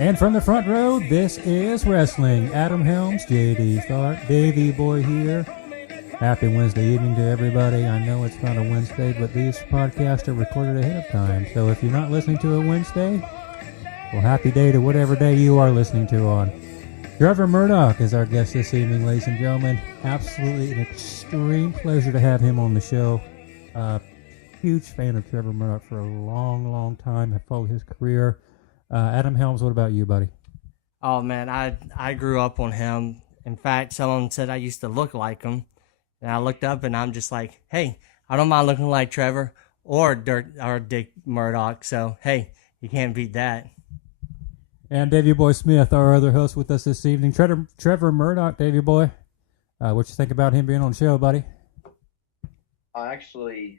And from the front row, this is Wrestling. Adam Helms, JD Stark, Davey Boy here. Happy Wednesday evening to everybody. I know it's not a Wednesday, but these podcasts are recorded ahead of time. So if you're not listening to a Wednesday, well, happy day to whatever day you are listening to on. Trevor Murdoch is our guest this evening, ladies and gentlemen. Absolutely an extreme pleasure to have him on the show. Huge fan of Trevor Murdoch for a long, long time. I've followed his career. Adam Helms, what about you, buddy? Oh, man, I grew up on him. In fact, someone said I used to look like him. And I looked up and I'm just like, hey, I don't mind looking like Trevor or Dick Murdoch. So, hey, you can't beat that. And Davey Boy Smith, our other host with us this evening. Trevor Murdoch, Davey Boy. What you think about him being on the show, buddy? Actually,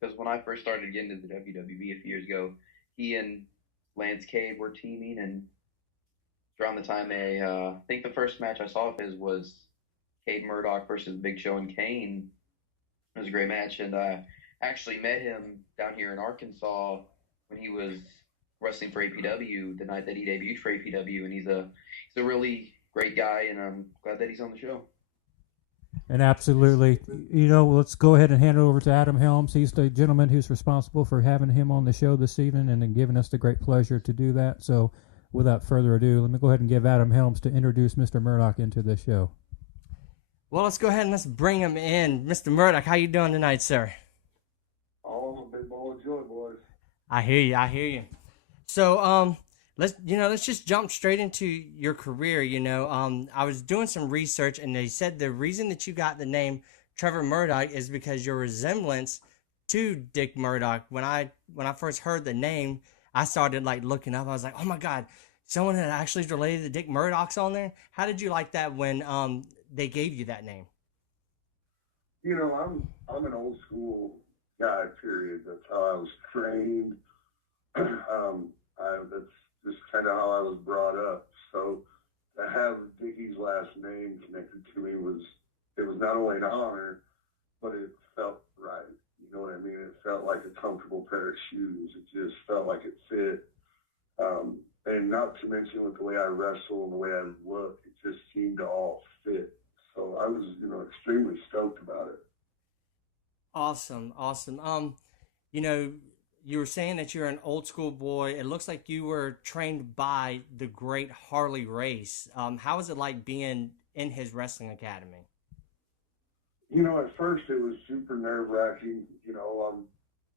because when I first started getting into the WWE a few years ago, he and Lance Cade were teaming, and around the time I think the first match I saw of his was Cade Murdoch versus Big Show and Kane. It was a great match, and I actually met him down here in Arkansas when he was wrestling for APW the night that he debuted for APW, and he's a really great guy, and I'm glad that he's on the show. And absolutely, let's go ahead and hand it over to Adam Helms. He's the gentleman who's responsible for having him on the show this evening and then giving us the great pleasure to do that. So without further ado, let me go ahead and give Adam Helms to introduce Mr. Murdoch into the show. Well, let's go ahead and let's bring him in. Mr. Murdoch, how you doing tonight, sir? Oh, big ball of joy, boys. I hear you. So, let's just jump straight into your career. I was doing some research, and they said the reason that you got the name Trevor Murdoch is because your resemblance to Dick Murdoch. When I first heard the name, I started looking up. I was like, oh my God, someone that actually is related to Dick Murdoch's on there. How did you like that when they gave you that name? I'm an old school guy. Period. That's how I was trained. That's just kind of how I was brought up. So to have Dickie's last name connected to me was not only an honor, but it felt right. You know what I mean? It felt like a comfortable pair of shoes. It just felt like it fit. And not to mention with the way I wrestle and the way I look, it just seemed to all fit. So I was, extremely stoked about it. Awesome. You were saying that you're an old school boy. It looks like you were trained by the great Harley Race. How was it like being in his wrestling academy? At first it was super nerve-wracking.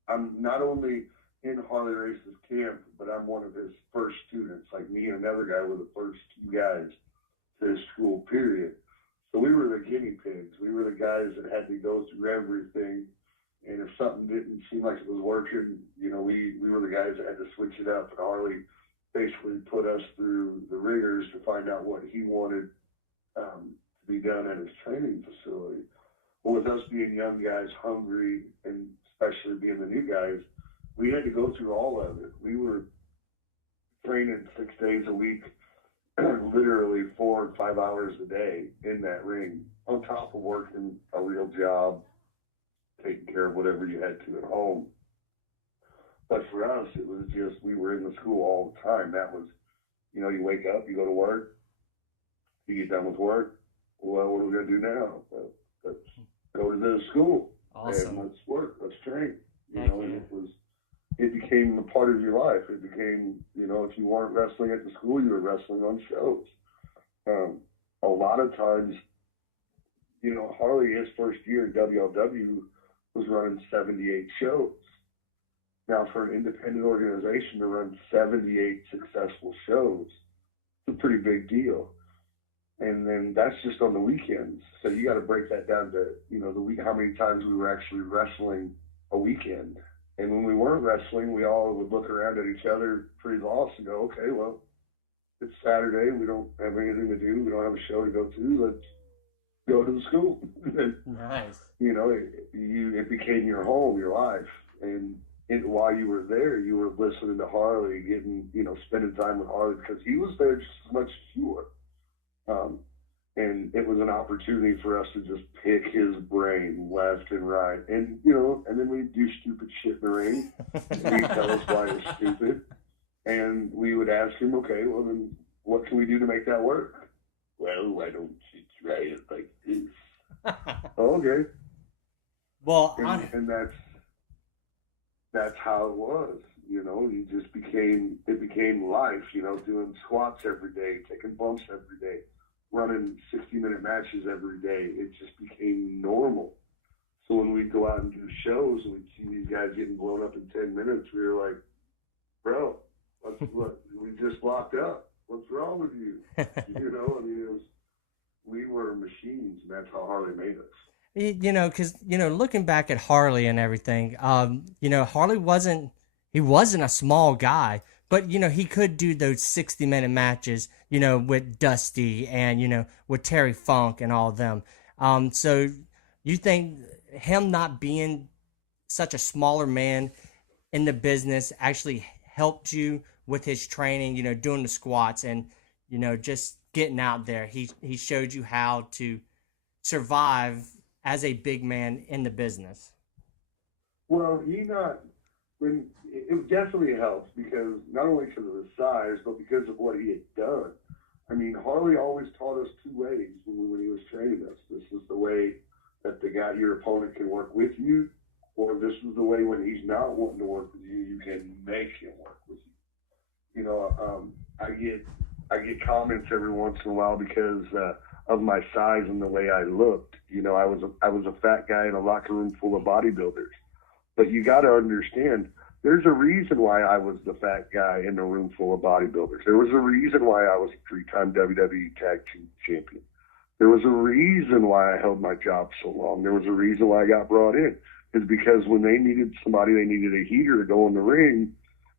I'm not only in Harley Race's camp, but I'm one of his first students. Like me and another guy were the first two guys to his school, period. So we were the guinea pigs. We were the guys that had to go through everything. And if something didn't seem like it was working, we were the guys that had to switch it up. And Harley basically put us through the rigors to find out what he wanted to be done at his training facility. Well, with us being young guys, hungry, and especially being the new guys, we had to go through all of it. We were training 6 days a week, literally 4 or 5 hours a day in that ring, on top of working a real job, taking care of whatever you had to at home. But for us, it was just, we were in the school all the time. That was, you wake up, you go to work, you get done with work. Well, what are we going to do now? Well, let's go to the school. Awesome. And let's work, let's train. And it became a part of your life. It became, if you weren't wrestling at the school, you were wrestling on shows. A lot of times, Harley, his first year in WLW, was running 78 shows. Now, for an independent organization to run 78 successful shows, it's a pretty big deal. And then that's just on the weekends. So you got to break that down to, the week, how many times we were actually wrestling a weekend. And when we weren't wrestling, we all would look around at each other pretty lost and go, okay, well, it's Saturday. We don't have anything to do. We don't have a show to go to. Let's go to the school. Nice. It became your home, your life. And while you were there, you were listening to Harley, spending time with Harley because he was there just as much as you were. And it was an opportunity for us to just pick his brain left and right. And, and then we'd do stupid shit in the ring. And he'd tell us why it's stupid. And we would ask him, okay, well, then what can we do to make that work? Well, why don't you try it like this? Okay. Well, and that's how it was. You just it became life, doing squats every day, taking bumps every day, running 60-minute matches every day. It just became normal. So when we'd go out and do shows and we'd see these guys getting blown up in 10 minutes, we were like, bro, we just locked up. What's wrong with you? We were machines, and that's how Harley made us. Because, looking back at Harley and everything, Harley wasn't a small guy, but, he could do those 60-minute matches, with Dusty and, with Terry Funk and all of them. So you think him not being such a smaller man in the business actually helped you with his training, doing the squats and, just getting out there? He showed you how to survive as a big man in the business. Well, it definitely helps because not only because of his size, but because of what he had done. I mean, Harley always taught us two ways when he was training us. This is the way that your opponent can work with you, or this is the way when he's not wanting to work with you, you can make him work with you. I get comments every once in a while because of my size and the way I looked. I was a fat guy in a locker room full of bodybuilders. But you got to understand, there's a reason why I was the fat guy in a room full of bodybuilders. There was a reason why I was a 3-time WWE Tag Team Champion. There was a reason why I held my job so long. There was a reason why I got brought in. It's because when they needed somebody, they needed a heater to go in the ring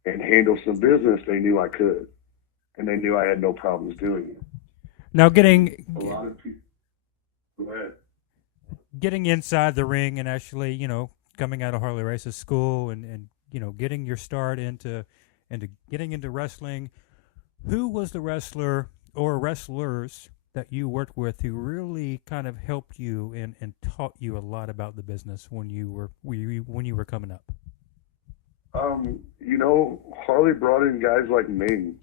and handle some business, they knew I could. And they knew I had no problems doing it. Now, a lot of people. Go ahead. Getting inside the ring and actually, coming out of Harley Race's school and getting your start into getting into wrestling, who was the wrestler or wrestlers that you worked with who really kind of helped you and taught you a lot about the business when you were coming up? Harley brought in guys like Ming,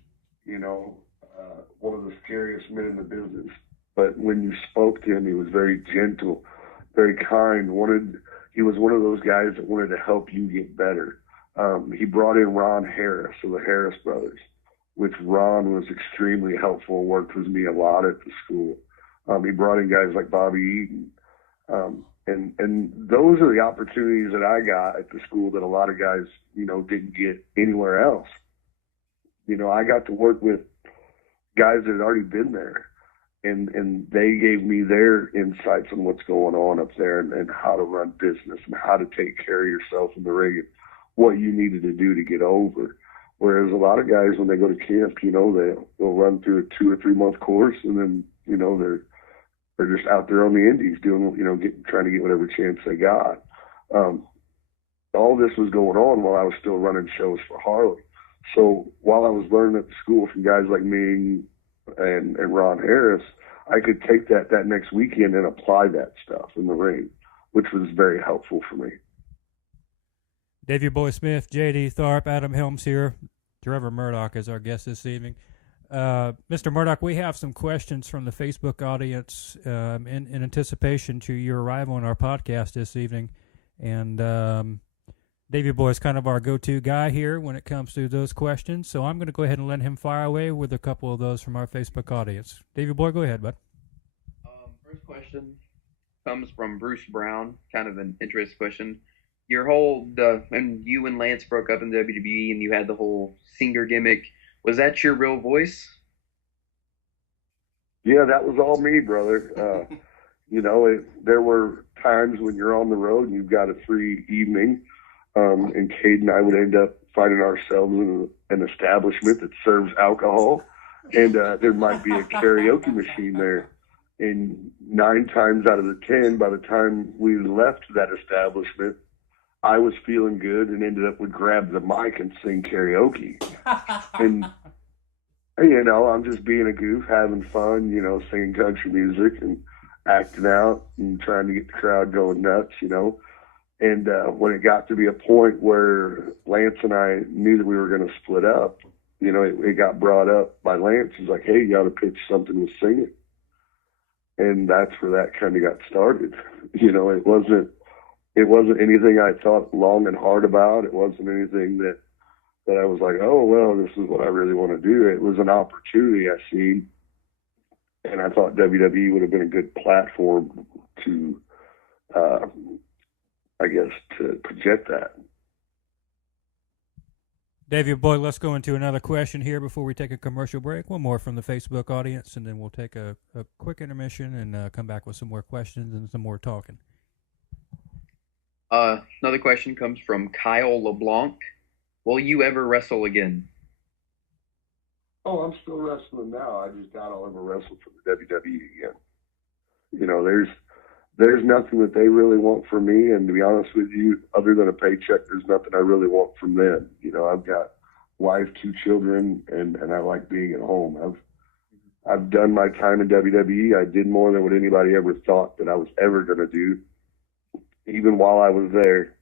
one of the scariest men in the business. But when you spoke to him, he was very gentle, very kind. He was one of those guys that wanted to help you get better. He brought in Ron Harris of the Harris brothers, which Ron was extremely helpful and worked with me a lot at the school. He brought in guys like Bobby Eaton. And those are the opportunities that I got at the school that a lot of guys, didn't get anywhere else. I got to work with guys that had already been there. And they gave me their insights on what's going on up there and how to run business and how to take care of yourself in the ring and what you needed to do to get over. Whereas a lot of guys, when they go to camp, they'll run through a 2 or 3 month course and then, they're just out there on the indies doing, trying to get whatever chance they got. All this was going on while I was still running shows for Harley. So while I was learning at the school from guys like me and Ron Harris, I could take that next weekend and apply that stuff in the ring, which was very helpful for me. Davey Boy Smith, J.D. Tharp, Adam Helms here. Trevor Murdoch is our guest this evening. Mr. Murdoch, we have some questions from the Facebook audience in anticipation to your arrival on our podcast this evening. And Davey Boy is kind of our go-to guy here when it comes to those questions. So I'm going to go ahead and let him fire away with a couple of those from our Facebook audience. Davey Boy, go ahead, bud. First question comes from Bruce Brown, kind of an interesting question. Your whole, when you and Lance broke up in WWE and you had the whole singer gimmick, was that your real voice? Yeah, that was all me, brother. There were times when you're on the road and you've got a free evening, and Cade and I would end up finding ourselves in an establishment that serves alcohol, and there might be a karaoke machine there. And 9 times out of the 10, by the time we left that establishment, I was feeling good and ended up would grab the mic and sing karaoke. And You know, I'm just being a goof, having fun, you know, singing country music and acting out and trying to get the crowd going nuts, you know. And when it got to be a point where Lance and I knew that we were going to split up, you know, it got brought up by Lance. He's like, hey, you got to pitch something with singing. And that's where that kind of got started. You know, it wasn't anything I thought long and hard about. It wasn't anything that I was like, oh, well, this is what I really want to do. It was an opportunity I seen, and I thought WWE would have been a good platform to, I guess, to project that. Davey boy, let's go into another question here before we take a commercial break. One more from the Facebook audience, and then we'll take a quick intermission and come back with some more questions and some more talking. Another question comes from Kyle LeBlanc. Will you ever wrestle again? Oh, I'm still wrestling now. I just doubt I'll ever wrestle for the WWE again. You know, there's nothing that they really want from me, and to be honest with you, other than a paycheck, there's nothing I really want from them. You know, I've got wife, 2 children, and I like being at home. I've done my time in WWE. I did more than what anybody ever thought that I was ever going to do. Even while I was there,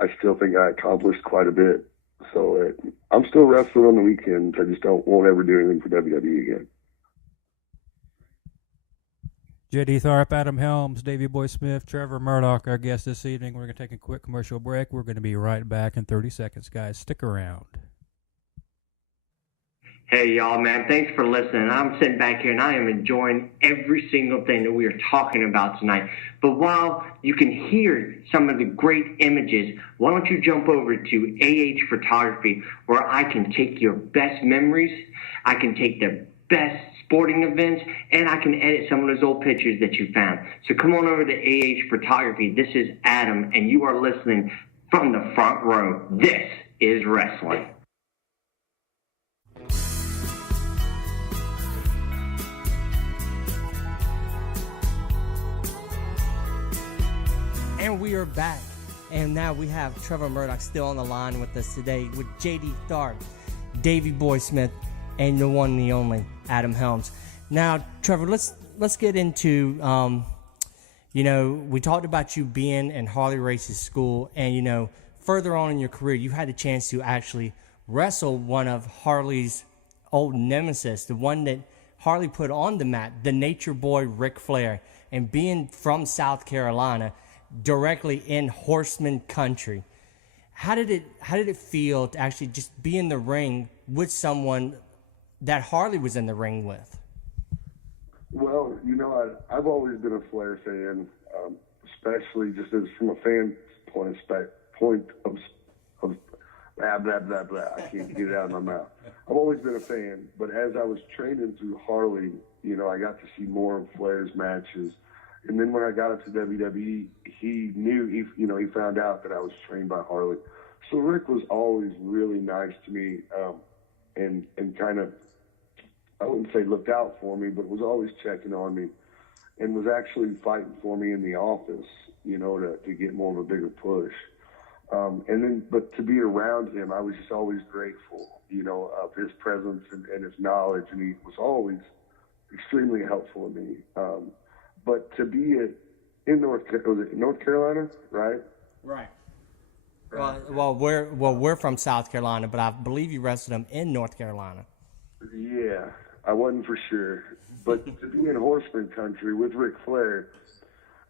I still think I accomplished quite a bit. So I'm still wrestling on the weekends. I just won't ever do anything for WWE again. J.D. Tharp, Adam Helms, Davey Boy Smith, Trevor Murdoch, our guest this evening. We're going to take a quick commercial break. We're going to be right back in 30 seconds, guys. Stick around. Hey, y'all, man. Thanks for listening. I'm sitting back here, and I am enjoying every single thing that we are talking about tonight. But while you can hear some of the great images, why don't you jump over to AH Photography, where I can take your best memories, I can take the best sporting events, and I can edit some of those old pictures that you found. So come on over to AH Photography. This is Adam, and you are listening from the front row. This is wrestling. And we are back. And now we have Trevor Murdoch still on the line with us today with J.D. Tharp, Davey Boy Smith, and the one and the only Adam Helms. Now, Trevor, let's get into, you know, we talked about you being in Harley Race's school, and, you know, further on in your career, you had a chance to actually wrestle one of Harley's old nemesis, the one that Harley put on the mat, the Nature Boy Ric Flair, and being from South Carolina, directly in Horseman country. How did it feel to actually just be in the ring with someone that Harley was in the ring with? Well, you know, I've always been a Flair fan, especially just as from a fan point of blah, blah, blah, blah. I can't get it out of my mouth. I've always been a fan, but as I was training through Harley, you know, I got to see more of Flair's matches. And then when I got into WWE, he found out that I was trained by Harley. So Rick was always really nice to me, and kind of, I wouldn't say looked out for me, but was always checking on me, and was actually fighting for me in the office, you know, to get more of a bigger push. But to be around him, I was just always grateful, you know, of his presence and his knowledge, and he was always extremely helpful to me. But to be in North Carolina, right? Right. Well, we're from South Carolina, but I believe you wrestled him in North Carolina. Yeah, I wasn't for sure. But to be in Horseman country with Ric Flair,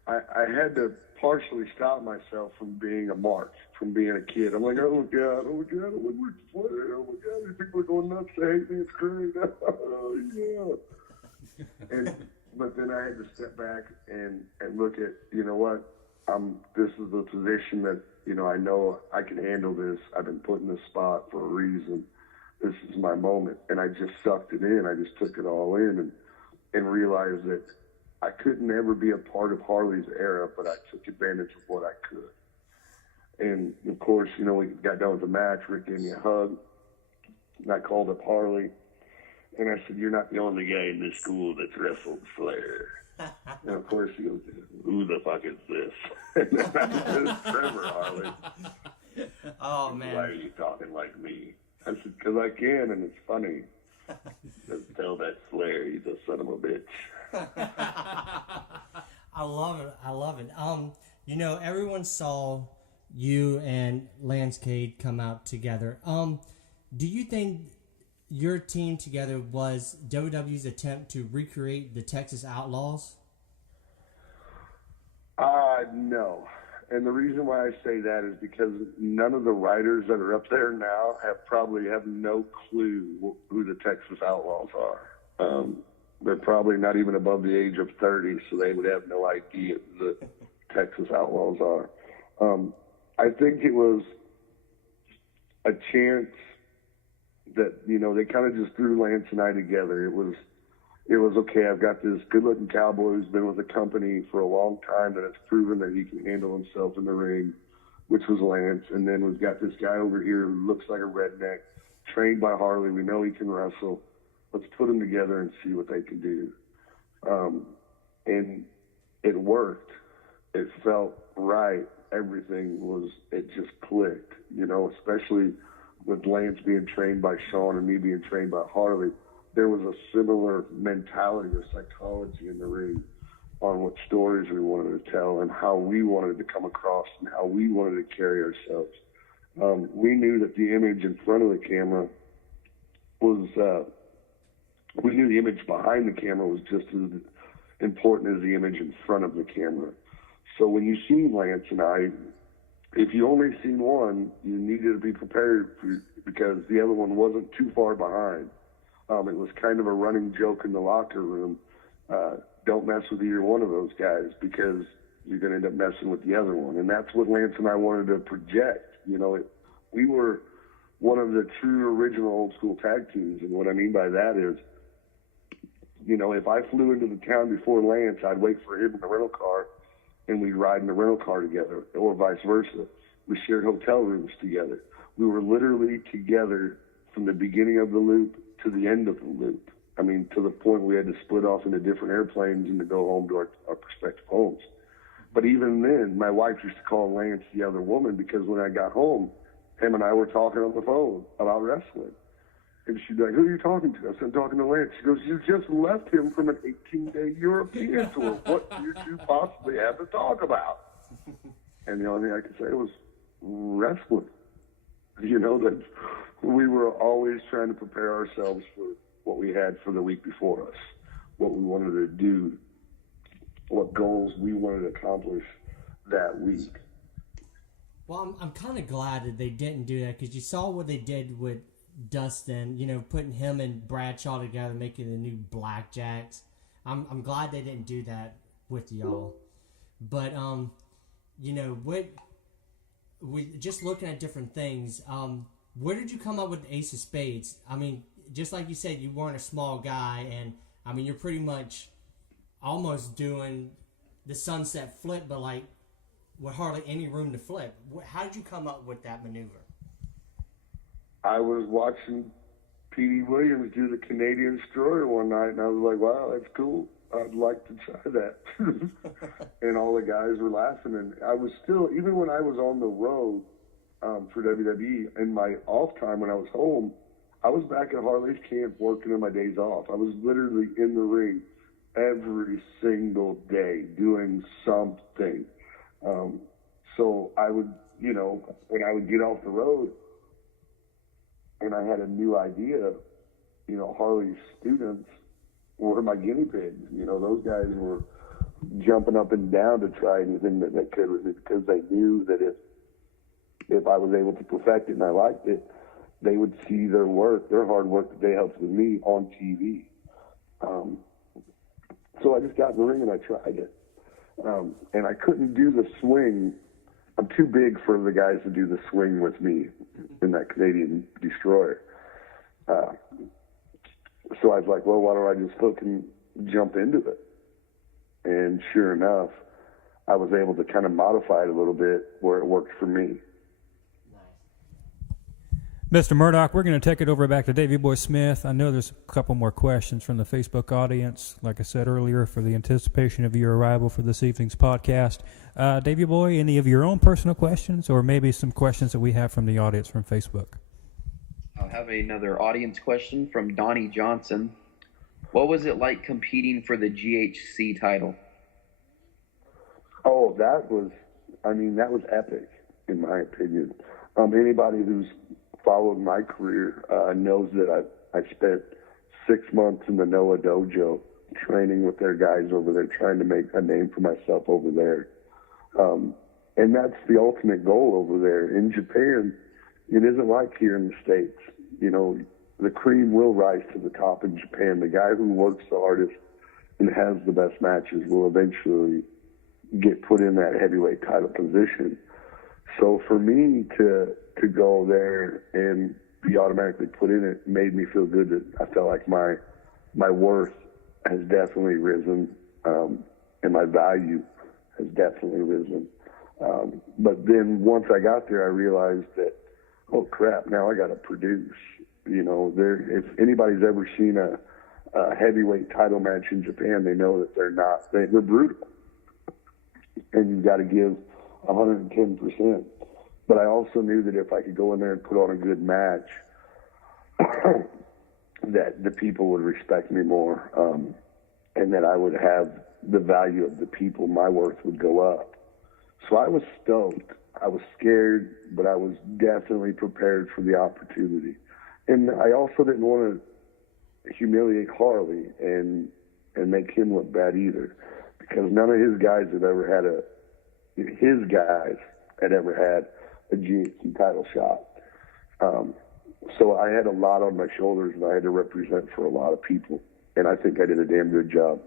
I had to partially stop myself from being a mark, from being a kid. I'm like, oh my God, I'm with Ric Flair. Oh my God, these people are going nuts. They hate me. It's great. Oh yeah. But then I had to step back and look at, you know what, this is the position that, you know I can handle this. I've been put in this spot for a reason. This is my moment. And I just sucked it in. I just took it all in and realized that I couldn't ever be a part of Harley's era, but I took advantage of what I could. And, of course, you know, we got done with the match. Rick gave me a hug. And I called up Harley. And I said, you're not the only guy in this school that's wrestled Flair. And, of course, he goes, who the fuck is this? And I said, Trevor, Harley. Oh, man. Why are you talking like me? I said, because I can, and it's funny. Just tell that Flair he's a son of a bitch. I love it. I love it. Everyone saw you and Lance Cade come out together. Do you think your team together was WWE's attempt to recreate the Texas Outlaws? No. And the reason why I say that is because none of the writers that are up there now probably have no clue who the Texas Outlaws are. They're probably not even above the age of 30, so they would have no idea who the Texas Outlaws are. I think it was a chance that, they kind of just threw Lance and I together. It was okay. I've got this good-looking cowboy who's been with the company for a long time that has proven that he can handle himself in the ring, which was Lance. And then we've got this guy over here who looks like a redneck, trained by Harley. We know he can wrestle. Let's put them together and see what they can do. And it worked. It felt right. It just clicked, especially with Lance being trained by Sean and me being trained by Harley. There was a similar mentality or psychology in the ring on what stories we wanted to tell and how we wanted to come across and how we wanted to carry ourselves. We knew that the image in front of the camera we knew the image behind the camera was just as important as the image in front of the camera. So when you see Lance and I, if you only seen one, you needed to be prepared because the other one wasn't too far behind. It was kind of a running joke in the locker room. Don't mess with either one of those guys because you're going to end up messing with the other one. And that's what Lance and I wanted to project. We were one of the true original old school tag teams. And what I mean by that is, if I flew into the town before Lance, I'd wait for him in the rental car and we'd ride in the rental car together, or vice versa. We shared hotel rooms together. We were literally together from the beginning of the loop to the end of the loop. I mean, to the point we had to split off into different airplanes and to go home to our respective homes. But even then, my wife used to call Lance the other woman because when I got home, him and I were talking on the phone about wrestling. And she'd be like, who are you talking to? I said, I'm talking to Lance. She goes, you just left him from an 18-day European tour. What do you two possibly have to talk about? And the only thing I could say was wrestling. That we were always trying to prepare ourselves for what we had for the week before us, what we wanted to do, what goals we wanted to accomplish that week. Well, I'm kind of glad that they didn't do that because you saw what they did with Dustin, putting him and Bradshaw together, making the new Blackjacks. I'm glad they didn't do that with y'all. But, we just looking at different things. Where did you come up with the Ace of Spades? I mean, just like you said, you weren't a small guy, and I mean, you're pretty much almost doing the sunset flip, but like with hardly any room to flip. How did you come up with that maneuver? I was watching P.D. Williams do the Canadian Destroyer one night, and I was like, wow, that's cool. I'd like to try that. And all the guys were laughing. And I was still, even when I was on the road for WWE, in my off time when I was home, I was back at Harley's camp working on my days off. I was literally in the ring every single day doing something. So I would, when I would get off the road and I had a new idea, Harley's students were my guinea pigs. Those guys were jumping up and down to try anything that they could with it because they knew that if I was able to perfect it and I liked it, they would see their hard work that they helped with me on TV. So I just got in the ring and I tried it. And I couldn't do the swing. I'm too big for the guys to do the swing with me in that Canadian Destroyer. So I was like, well, why don't I just hook and jump into it? And sure enough, I was able to kind of modify it a little bit where it worked for me. Mr. Murdoch, we're going to take it over back to Davey Boy Smith. I know there's a couple more questions from the Facebook audience, like I said earlier, for the anticipation of your arrival for this evening's podcast. Davey Boy, any of your own personal questions or maybe some questions that we have from the audience from Facebook? I have another audience question from Donnie Johnson. What was it like competing for the GHC title? Oh, that was epic, in my opinion. Anybody who's followed my career knows that I spent 6 months in the Noah dojo training with their guys over there, trying to make a name for myself over there. And that's the ultimate goal over there. In Japan, it isn't like here in the States. You know, the cream will rise to the top in Japan. The guy who works the hardest and has the best matches will eventually get put in that heavyweight title position. So for me to go there and be automatically put in it made me feel good that I felt like my worth has definitely risen, and my value has definitely risen. But then once I got there, I realized that, oh crap, now I got to produce. You know, if anybody's ever seen a heavyweight title match in Japan, they know that they're brutal, and you've got to give 110%. But I also knew that if I could go in there and put on a good match, that the people would respect me more, and that I would have the value of the people. My worth would go up. So I was stoked. I was scared, but I was definitely prepared for the opportunity. And I also didn't want to humiliate Harley and make him look bad either, because none of his guys had ever had a GHC title shot. So I had a lot on my shoulders, and I had to represent for a lot of people, and I think I did a damn good job.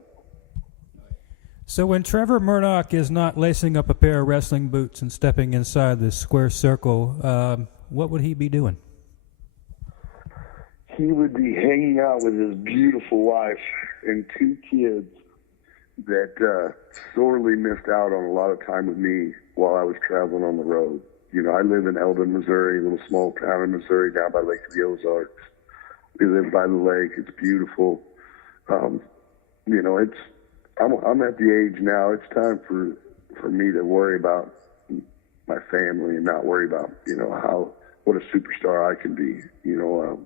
So when Trevor Murdoch is not lacing up a pair of wrestling boots and stepping inside the square circle, what would he be doing? He would be hanging out with his beautiful wife and 2 kids that sorely missed out on a lot of time with me while I was traveling on the road. You know, I live in Eldon, Missouri, a little small town in Missouri down by Lake of the Ozarks. We live by the lake. It's beautiful. You know, I'm at the age now. It's time for me to worry about my family and not worry about, you know, what a superstar I can be. You know,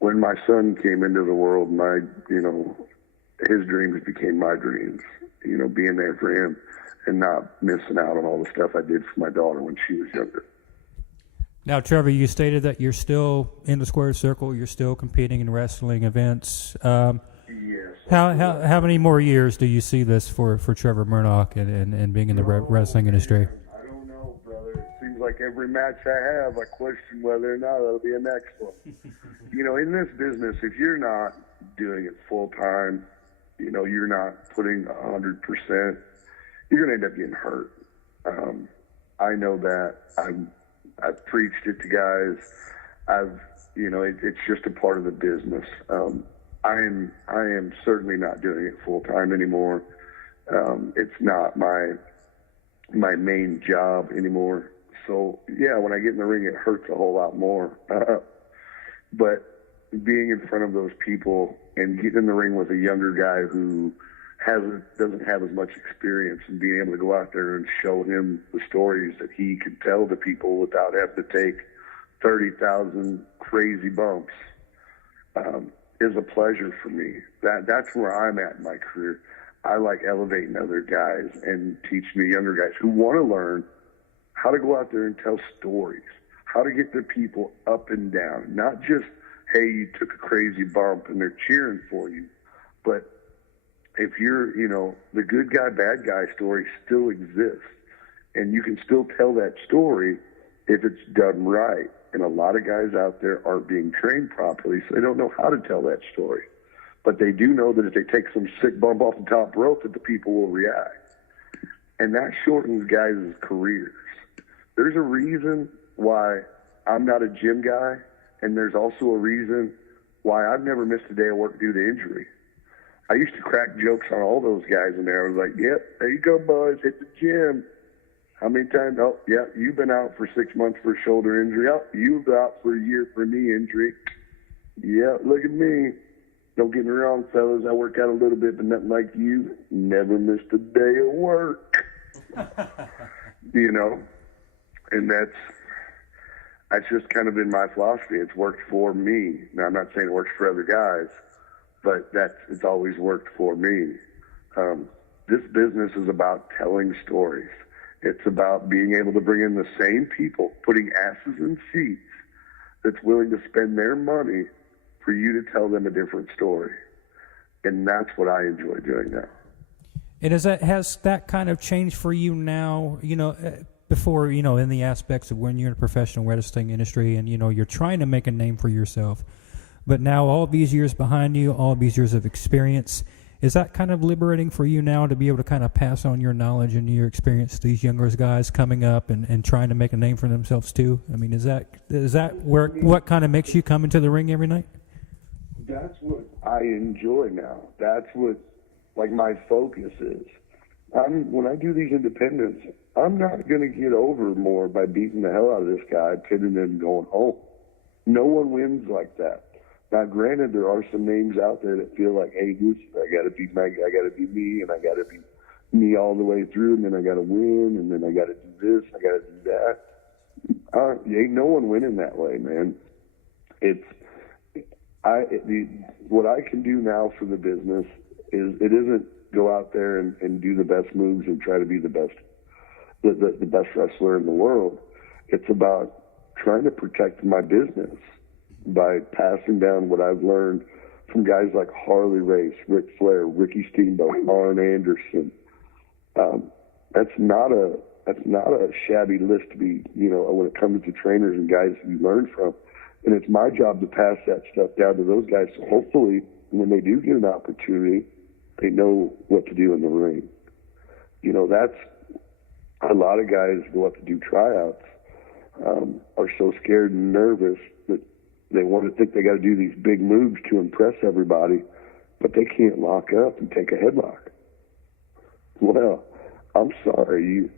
when my son came into the world, his dreams became my dreams. You know, being there for him and not missing out on all the stuff I did for my daughter when she was younger. Now, Trevor, you stated that you're still in the square circle. You're still competing in wrestling events. Yes. How many more years do you see this for Trevor Murdoch and being in the wrestling industry? I don't know, brother. It seems like every match I have, I question whether or not it'll be a next one. You know, in this business, if you're not doing it full time, you know, you're not putting 100%, you're going to end up getting hurt. I know that. I've preached it to guys. It's just a part of the business. I am certainly not doing it full time anymore. It's not my main job anymore. So yeah, when I get in the ring, it hurts a whole lot more. But being in front of those people and getting in the ring with a younger guy who doesn't have as much experience, and being able to go out there and show him the stories that he can tell to people without having to take 30,000 crazy bumps, is a pleasure for me. That's where I'm at in my career. I like elevating other guys and teaching the younger guys who want to learn how to go out there and tell stories, how to get the people up and down, not just, hey, you took a crazy bump and they're cheering for you, but if you're, you know, the good guy, bad guy story still exists, and you can still tell that story if it's done right. And a lot of guys out there aren't being trained properly, so they don't know how to tell that story. But they do know that if they take some sick bump off the top rope, that the people will react. And that shortens guys' careers. There's a reason why I'm not a gym guy, and there's also a reason why I've never missed a day of work due to injury. I used to crack jokes on all those guys in there. I was like, yep, there you go, boys, hit the gym. How many times? Oh, yeah, you've been out for 6 months for a shoulder injury. Oh, you've been out for a year for a knee injury. Yeah, look at me. Don't get me wrong, fellas. I work out a little bit, but nothing like you. Never missed a day of work. You know, and That's just kind of been my philosophy. It's worked for me. Now, I'm not saying it works for other guys, but it's always worked for me. This business is about telling stories. It's about being able to bring in the same people, putting asses in seats that's willing to spend their money for you to tell them a different story. And that's what I enjoy doing now. And has that kind of changed for you now, before, in the aspects of when you're in the professional wrestling industry and, you're trying to make a name for yourself, but now all these years behind you, all these years of experience, is that kind of liberating for you now to be able to kind of pass on your knowledge and your experience to these younger guys coming up and trying to make a name for themselves too? I mean, is that what kind of makes you come into the ring every night? That's what I enjoy now. That's what, my focus is. When I do these independents, I'm not going to get over more by beating the hell out of this guy, pinning him, and going home. No one wins like that. Now, granted, there are some names out there that feel like, hey, Goose, I got to be me, and I got to be me all the way through, and then I got to win, and then I got to do this, I got to do that. Ain't no one winning that way, man. What I can do now for the business is it isn't go out there and do the best moves and try to be the best wrestler in the world. It's about trying to protect my business by passing down what I've learned from guys like Harley Race, Ric Flair, Ricky Steamboat, Arn Anderson. That's not a shabby list to be, when it comes to trainers and guys you learn from. And it's my job to pass that stuff down to those guys. So hopefully, when they do get an opportunity, they know what to do in the ring. That's a lot of guys go up to do tryouts, are so scared and nervous that they want to think they got to do these big moves to impress everybody, but they can't lock up and take a headlock. Well, I'm sorry.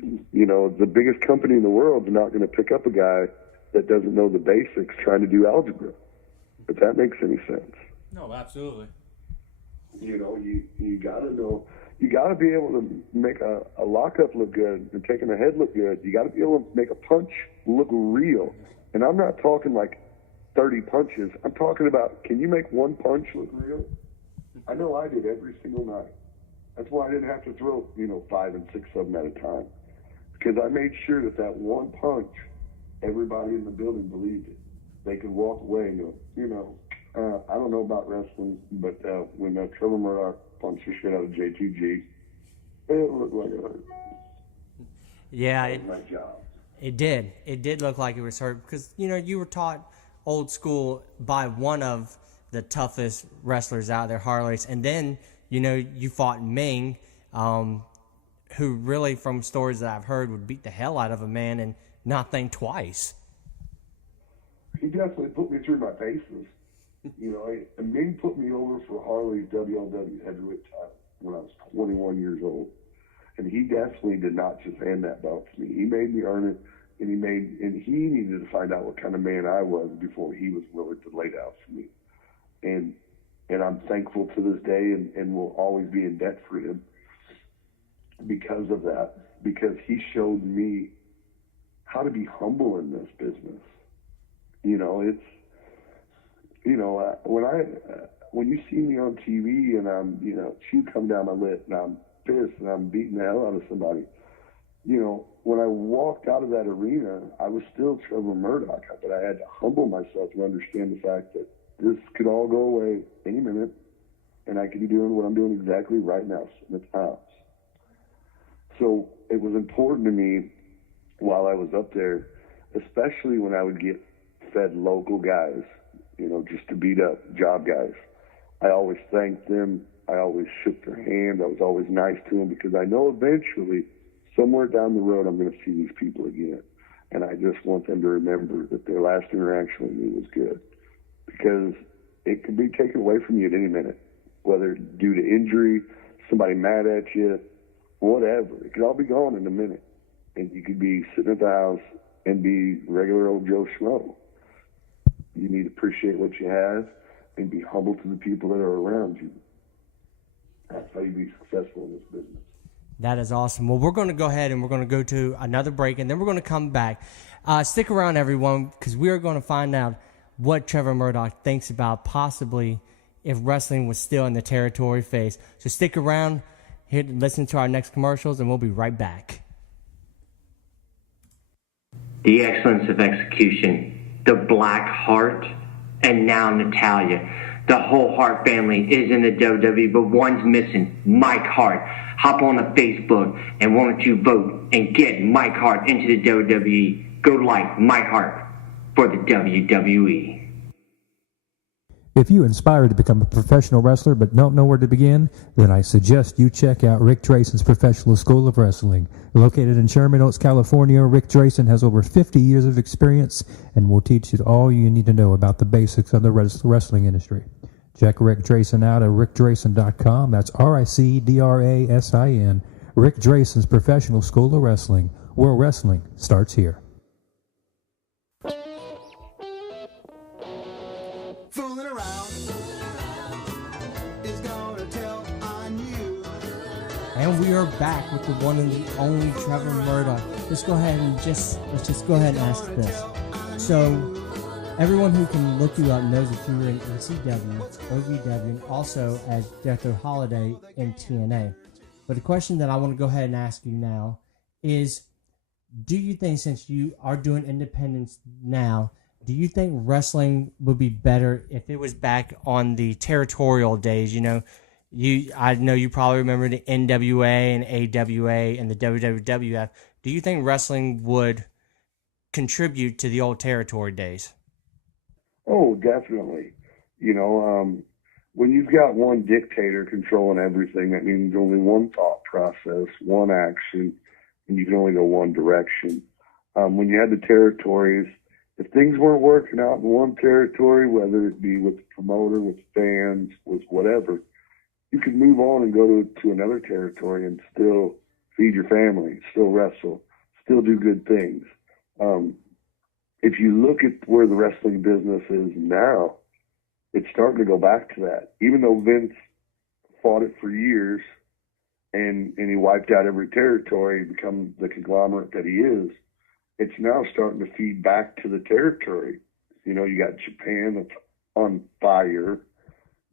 The biggest company in the world is not going to pick up a guy that doesn't know the basics trying to do algebra, if that makes any sense. No, absolutely. You got to know. You got to be able to make a lockup look good and taking a head look good. You got to be able to make a punch look real. And I'm not talking like 30 punches. I'm talking about, can you make one punch look real? I know I did every single night. That's why I didn't have to throw, 5 and 6 of them at a time. Because I made sure that one punch, everybody in the building believed it. They could walk away and go, I don't know about wrestling, but when Trevor Murdoch punched the shit out of JTG, it looked like it hurt. Yeah, it did. It did look like it was hurt because, you were taught old school by one of the toughest wrestlers out there, Harley's, and then, you fought Ming, who really, from stories that I've heard, would beat the hell out of a man and not think twice. He definitely put me through my paces. And Ming put me over for Harley's WLW heavyweight title when I was 21 years old. And he definitely did not just hand that belt to me. He made me earn it, and he needed to find out what kind of man I was before he was willing to lay down for me. And I'm thankful to this day and will always be in debt for him because of that, because he showed me how to be humble in this business. When you see me on TV and I'm, chew come down my lip and I'm pissed and I'm beating the hell out of somebody, when I walked out of that arena, I was still Trevor Murdoch, but I had to humble myself and understand the fact that this could all go away any minute, and I could be doing what I'm doing exactly right now, sitting at the house. So it was important to me while I was up there, especially when I would get fed local guys, just to beat up job guys. I always thanked them. I always shook their hand. I was always nice to them because I know eventually, somewhere down the road, I'm going to see these people again. And I just want them to remember that their last interaction with me was good, because it could be taken away from you at any minute, whether due to injury, somebody mad at you, whatever. It could all be gone in a minute. And you could be sitting at the house and be regular old Joe Schmo. You need to appreciate what you have and be humble to the people that are around you. That's how you be successful in this business. That is awesome. Well, we're going to go ahead and we're going to go to another break, and then we're going to come back. Stick around, everyone, because we are going to find out what Trevor Murdoch thinks about possibly if wrestling was still in the territory phase. So stick around, here to listen to our next commercials, and we'll be right back. The excellence of execution, the Black Heart, and now Natalia. The whole Hart family is in the WWE, but one's missing, Mike Hart. Hop on the Facebook and why don't you vote and get Mike Hart into the WWE. Go like Mike Hart for the WWE. If you aspire to become a professional wrestler but don't know where to begin, then I suggest you check out Rick Drayson's Professional School of Wrestling. Located in Sherman Oaks, California, Rick Drayson has over 50 years of experience and will teach you all you need to know about the basics of the wrestling industry. Check Rick Drayson out at rickdrayson.com. That's RICDRASIN. Rick Drayson's Professional School of Wrestling, where wrestling starts here. Fooling around is gonna tell on you. And we are back with the one and the only Trevor Murdoch. Let's go ahead and let's just go ahead and ask this. So, everyone who can look you up knows that you were in ECW, OVW, and also as Death or Holiday in TNA. But the question that I want to go ahead and ask you now is, do you think, since you are doing independence now, do you think wrestling would be better if it was back on the territorial days? You know, I know you probably remember the NWA and AWA and the WWF. Do you think wrestling would contribute to the old territory days? Oh, definitely. You know, when you've got one dictator controlling everything, that means only one thought process, one action, and you can only go one direction. When you had the territories, if things weren't working out in one territory, whether it be with the promoter, with fans, with whatever, you could move on and go to another territory and still feed your family, still wrestle, still do good things. If you look at where the wrestling business is now, it's starting to go back to that. Even though Vince fought it for years and he wiped out every territory, become the conglomerate that he is, it's now starting to feed back to the territory. You know, you got Japan that's on fire.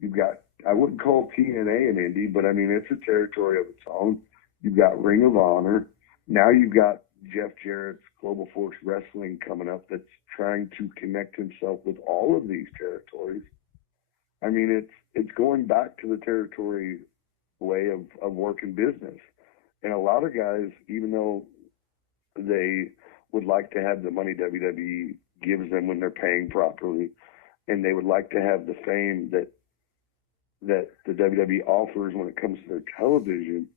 You've got, I wouldn't call TNA an indie, but I mean, it's a territory of its own. You've got Ring of Honor. Now you've got Jeff Jarrett's Global Force Wrestling coming up that's trying to connect himself with all of these territories. I mean, it's going back to the territory way of working business. And a lot of guys, even though they would like to have the money WWE gives them when they're paying properly, and they would like to have the fame that the WWE offers when it comes to their television,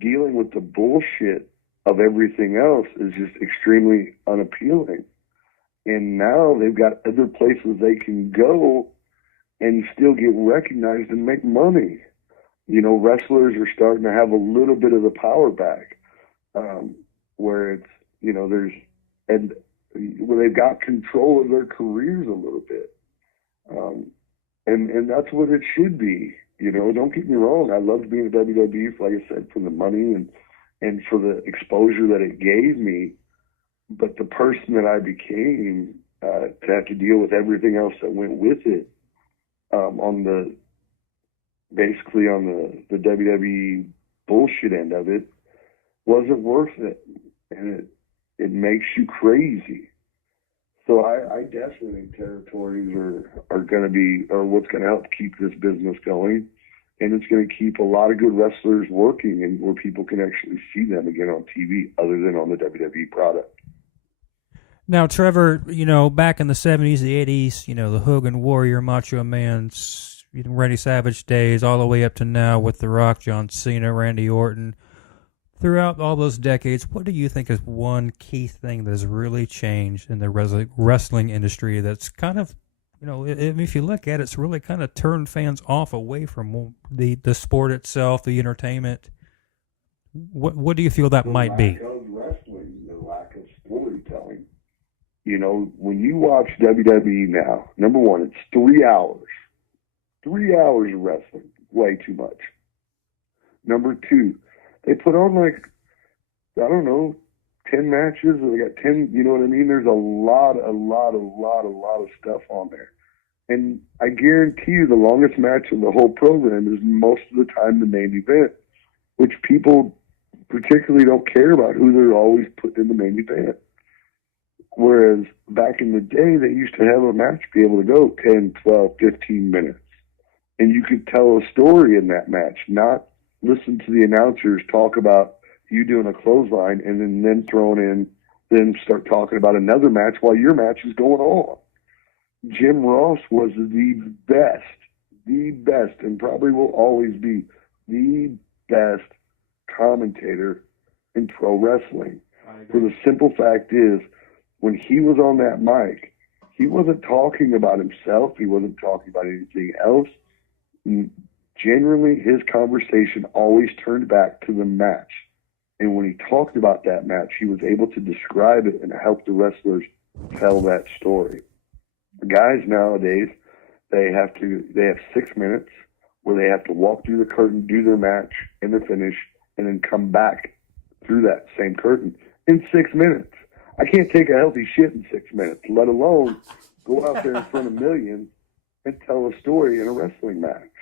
dealing with the bullshit of everything else is just extremely unappealing. And now they've got other places they can go and still get recognized and make money. You know, wrestlers are starting to have a little bit of the power back, where it's, you know, where they've got control of their careers a little bit. And that's what it should be. You know, don't get me wrong. I loved being a WWE, like I said, for the money and for the exposure that it gave me. But the person that I became, to have to deal with everything else that went with it, on the WWE bullshit end of it, wasn't worth it. And it makes you crazy. So I definitely think territories are going to be, or what's going to help keep this business going. And it's going to keep a lot of good wrestlers working and where people can actually see them again on TV other than on the WWE product. Now, Trevor, you know, back in the 70s, the 80s, you know, the Hogan Warrior, Macho Man, Randy Savage days, all the way up to now with The Rock, John Cena, Randy Orton. Throughout all those decades, what do you think is one key thing that has really changed in the wrestling industry that's kind of, you know, if you look at it, it's really kind of turned fans off away from the sport itself, the entertainment? What do you feel that might be? The lack of wrestling, the lack of storytelling. You know, when you watch WWE now, number one, it's 3 hours. 3 hours of wrestling, way too much. Number two, they put on like, I don't know, 10 matches, or they got 10, you know what I mean? There's a lot of stuff on there. And I guarantee you the longest match of the whole program is most of the time the main event, which people particularly don't care about who they're always putting in the main event. Whereas back in the day, they used to have a match be able to go 10, 12, 15 minutes. And you could tell a story in that match, not listen to the announcers talk about you doing a clothesline and then throwing in, then start talking about another match while your match is going on. Jim Ross was the best, and probably will always be the best commentator in pro wrestling. For the simple fact is, when he was on that mic, he wasn't talking about himself. He wasn't talking about anything else. Generally, his conversation always turned back to the match. And when he talked about that match, he was able to describe it and help the wrestlers tell that story. The guys nowadays, they have 6 minutes where they have to walk through the curtain, do their match and their finish, and then come back through that same curtain in 6 minutes. I can't take a healthy shit in 6 minutes, let alone go out there in front of millions and tell a story in a wrestling match.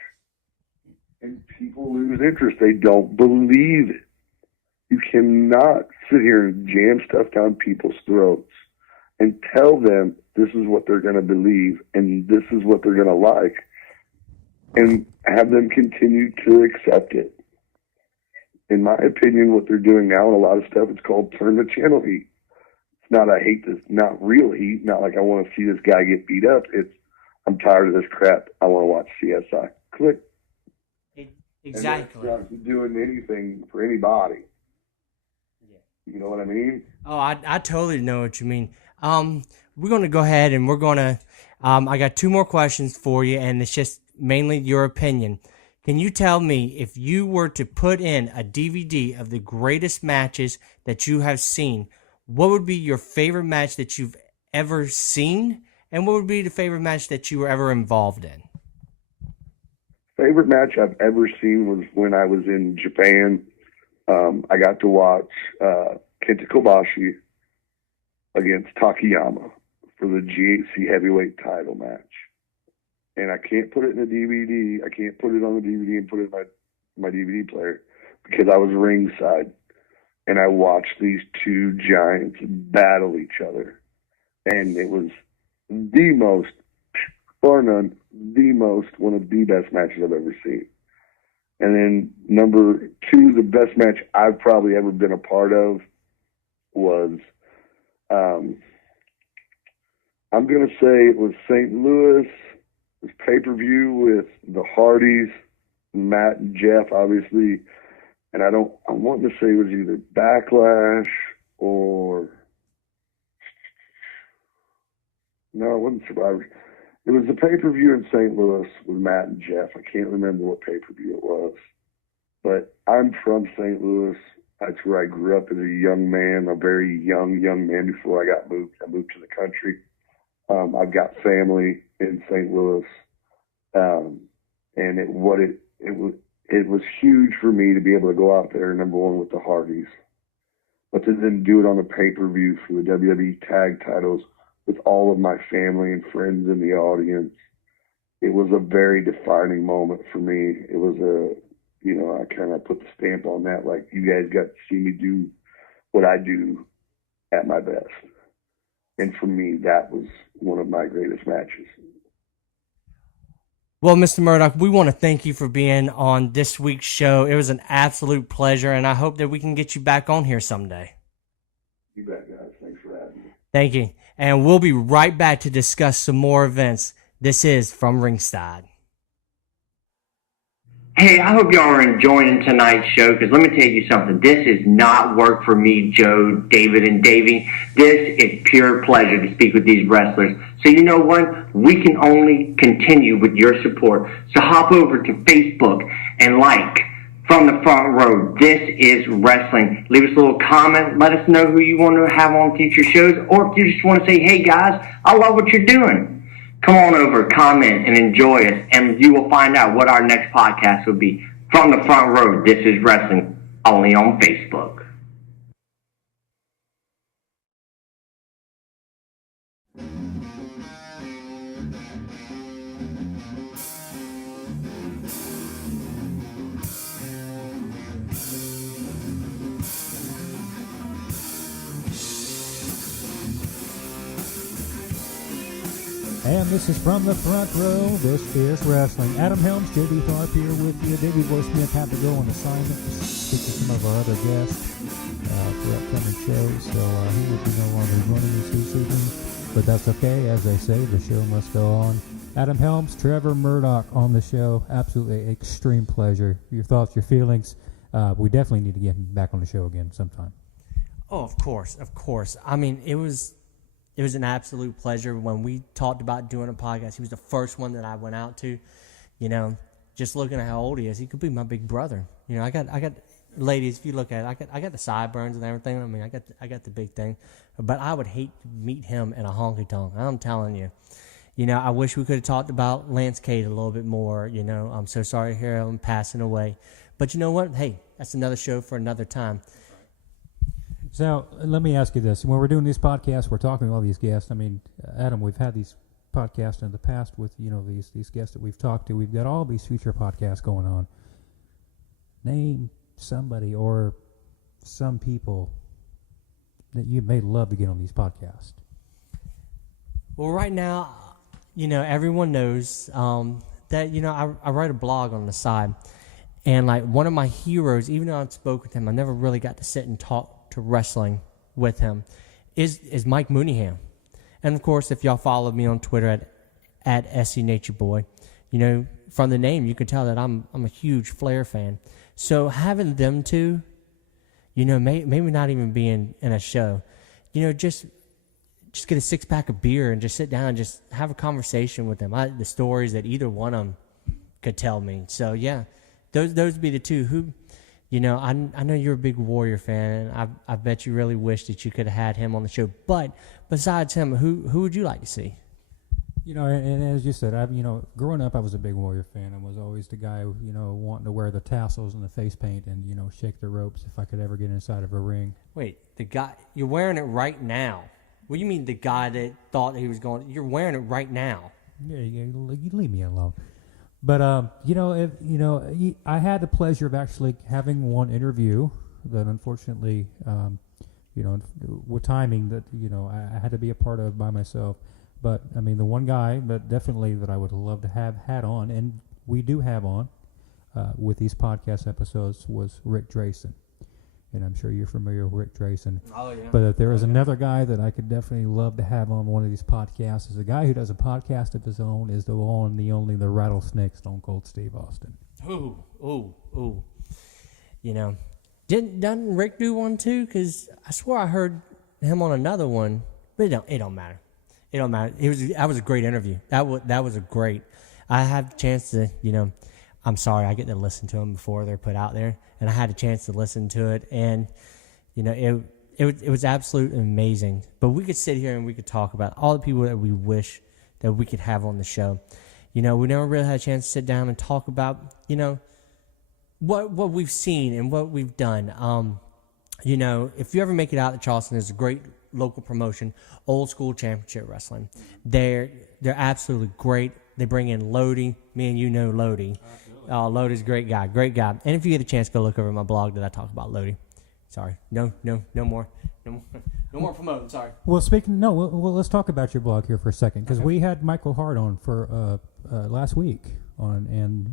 And people lose interest. They don't believe it. You cannot sit here and jam stuff down people's throats and tell them this is what they're going to believe and this is what they're going to like, and have them continue to accept it. In my opinion, what they're doing now in a lot of stuff, it's called turn the channel heat. It's not I hate this, not real heat, not like I want to see this guy get beat up. It's I'm tired of this crap. I want to watch CSI. Click. Exactly. And that's not doing anything for anybody. You know what I mean? Oh, I totally know what you mean. We're going to go ahead and we're going to, I got 2 more questions for you, and it's just mainly your opinion. Can you tell me, if you were to put in a DVD of the greatest matches that you have seen, what would be your favorite match that you've ever seen, and what would be the favorite match that you were ever involved in? Favorite match I've ever seen was when I was in Japan. I got to watch Kenta Kobashi against Takayama for the GHC heavyweight title match. And I can't put it in a DVD. I can't put it on the DVD and put it in my DVD player because I was ringside. And I watched these 2 giants battle each other. And it was the most, bar none, one of the best matches I've ever seen. And then number 2, the best match I've probably ever been a part of was, I'm going to say it was St. Louis. It was pay-per-view with the Hardys, Matt and Jeff, obviously. And I want to say it was either Backlash or, no, it wasn't Survivor. It was the pay-per-view in St. Louis with Matt and Jeff. I can't remember what pay-per-view it was. But I'm from St. Louis. That's where I grew up as a young man, a very young man before I got moved. I moved to the country. I've got family in St. Louis. And it was huge for me to be able to go out there, number 1, with the Hardys. But to then do it on a pay-per-view for the WWE tag titles with all of my family and friends in the audience, it was a very defining moment for me. It was I kind of put the stamp on that, like, you guys got to see me do what I do at my best. And for me, that was one of my greatest matches. Well, Mr. Murdoch, we want to thank you for being on this week's show. It was an absolute pleasure, and I hope that we can get you back on here someday. You bet, guys. Thanks for having me. Thank you. And we'll be right back to discuss some more events. This is From Ringside. Hey, I hope y'all are enjoying tonight's show, because let me tell you something. This is not work for me, Joe, David, and Davey. This is pure pleasure to speak with these wrestlers. So you know what? We can only continue with your support. So hop over to Facebook and like From the Front Row. This is wrestling. Leave us a little comment. Let us know who you want to have on future shows. Or if you just want to say, hey, guys, I love what you're doing. Come on over, comment, and enjoy us, and you will find out what our next podcast will be. From the Front Row, this is wrestling. only on Facebook. And this is From the Front Row. This is Wrestling. Adam Helms, J.D. Tharp here with you. Davey Boy Smith had to go on assignment to speak to some of our other guests for upcoming shows, so he will be no longer joining us this evening. But that's okay. As they say, the show must go on. Adam Helms, Trevor Murdoch on the show. Absolutely extreme pleasure. Your thoughts, your feelings. We definitely need to get him back on the show again sometime. Oh, of course, of course. I mean, it was an absolute pleasure when we talked about doing a podcast. He was the first one that I went out to. You know, just looking at how old he is, he could be my big brother. You know, I got ladies. If you look at it, I got the sideburns and everything. I mean, I got the big thing, but I would hate to meet him in a honky tonk. I'm telling you. You know, I wish we could have talked about Lance Cade a little bit more. You know, I'm so sorry to hear him passing away. But you know what? Hey, that's another show for another time. So let me ask you this. When we're doing these podcasts, we're talking to all these guests. I mean, Adam, we've had these podcasts in the past with, you know, these guests that we've talked to. We've got all these future podcasts going on. Name somebody or some people that you may love to get on these podcasts. Well, right now, you know, everyone knows that, you know, I write a blog on the side. And, like, one of my heroes, even though I've spoken with him, I never really got to sit and talk to wrestling with him, is Mike Mooneyham. And of course, if y'all follow me on Twitter at SC Nature Boy, you know, from the name you can tell that I'm a huge Flair fan. So having them two, you know, maybe not even being in a show, you know, just get a 6-pack of beer and just sit down and just have a conversation with them. The stories that either one of them could tell me. So yeah, those would be the two who. You know, I know you're a big Warrior fan, and I bet you really wish that you could have had him on the show. But besides him, who would you like to see? You know, and as you said, growing up, I was a big Warrior fan. I was always the guy, you know, wanting to wear the tassels and the face paint and, you know, shake the ropes if I could ever get inside of a ring. Wait, the guy, you're wearing it right now. What do you mean the guy that thought he was going, you're wearing it right now? Yeah, you leave me alone. But, I had the pleasure of actually having one interview that unfortunately, with timing that, you know, I had to be a part of by myself. But, I mean, the one guy that definitely that I would love to have had on, and we do have on with these podcast episodes, was Rick Drayson. And I'm sure you're familiar with Rick Drayson. Oh, yeah. But if there is another guy that I could definitely love to have on one of these podcasts, is a guy who does a podcast of his own, is the one, the only, the Rattlesnake, Stone Cold Steve Austin. Ooh. You know, doesn't Rick do one too? Because I swear I heard him on another one, but it don't matter. It don't matter. That was a great interview. That was a great. I had a chance to, you know, I'm sorry, I get to listen to them before they're put out there, and I had a chance to listen to it, and you know, it was absolutely amazing. But we could sit here and we could talk about all the people that we wish that we could have on the show. You know, we never really had a chance to sit down and talk about, you know, what we've seen and what we've done. You know, if you ever make it out to Charleston, there's a great local promotion, Old School Championship Wrestling. They're absolutely great. They bring in Lodi. Me and you know Lodi. Lodi's a great guy. And if you get a chance, go look over my blog that I talk about Lodi. Sorry. No more promoting. Sorry. Well, let's talk about your blog here for a second, because we had Michael Hart on for last week and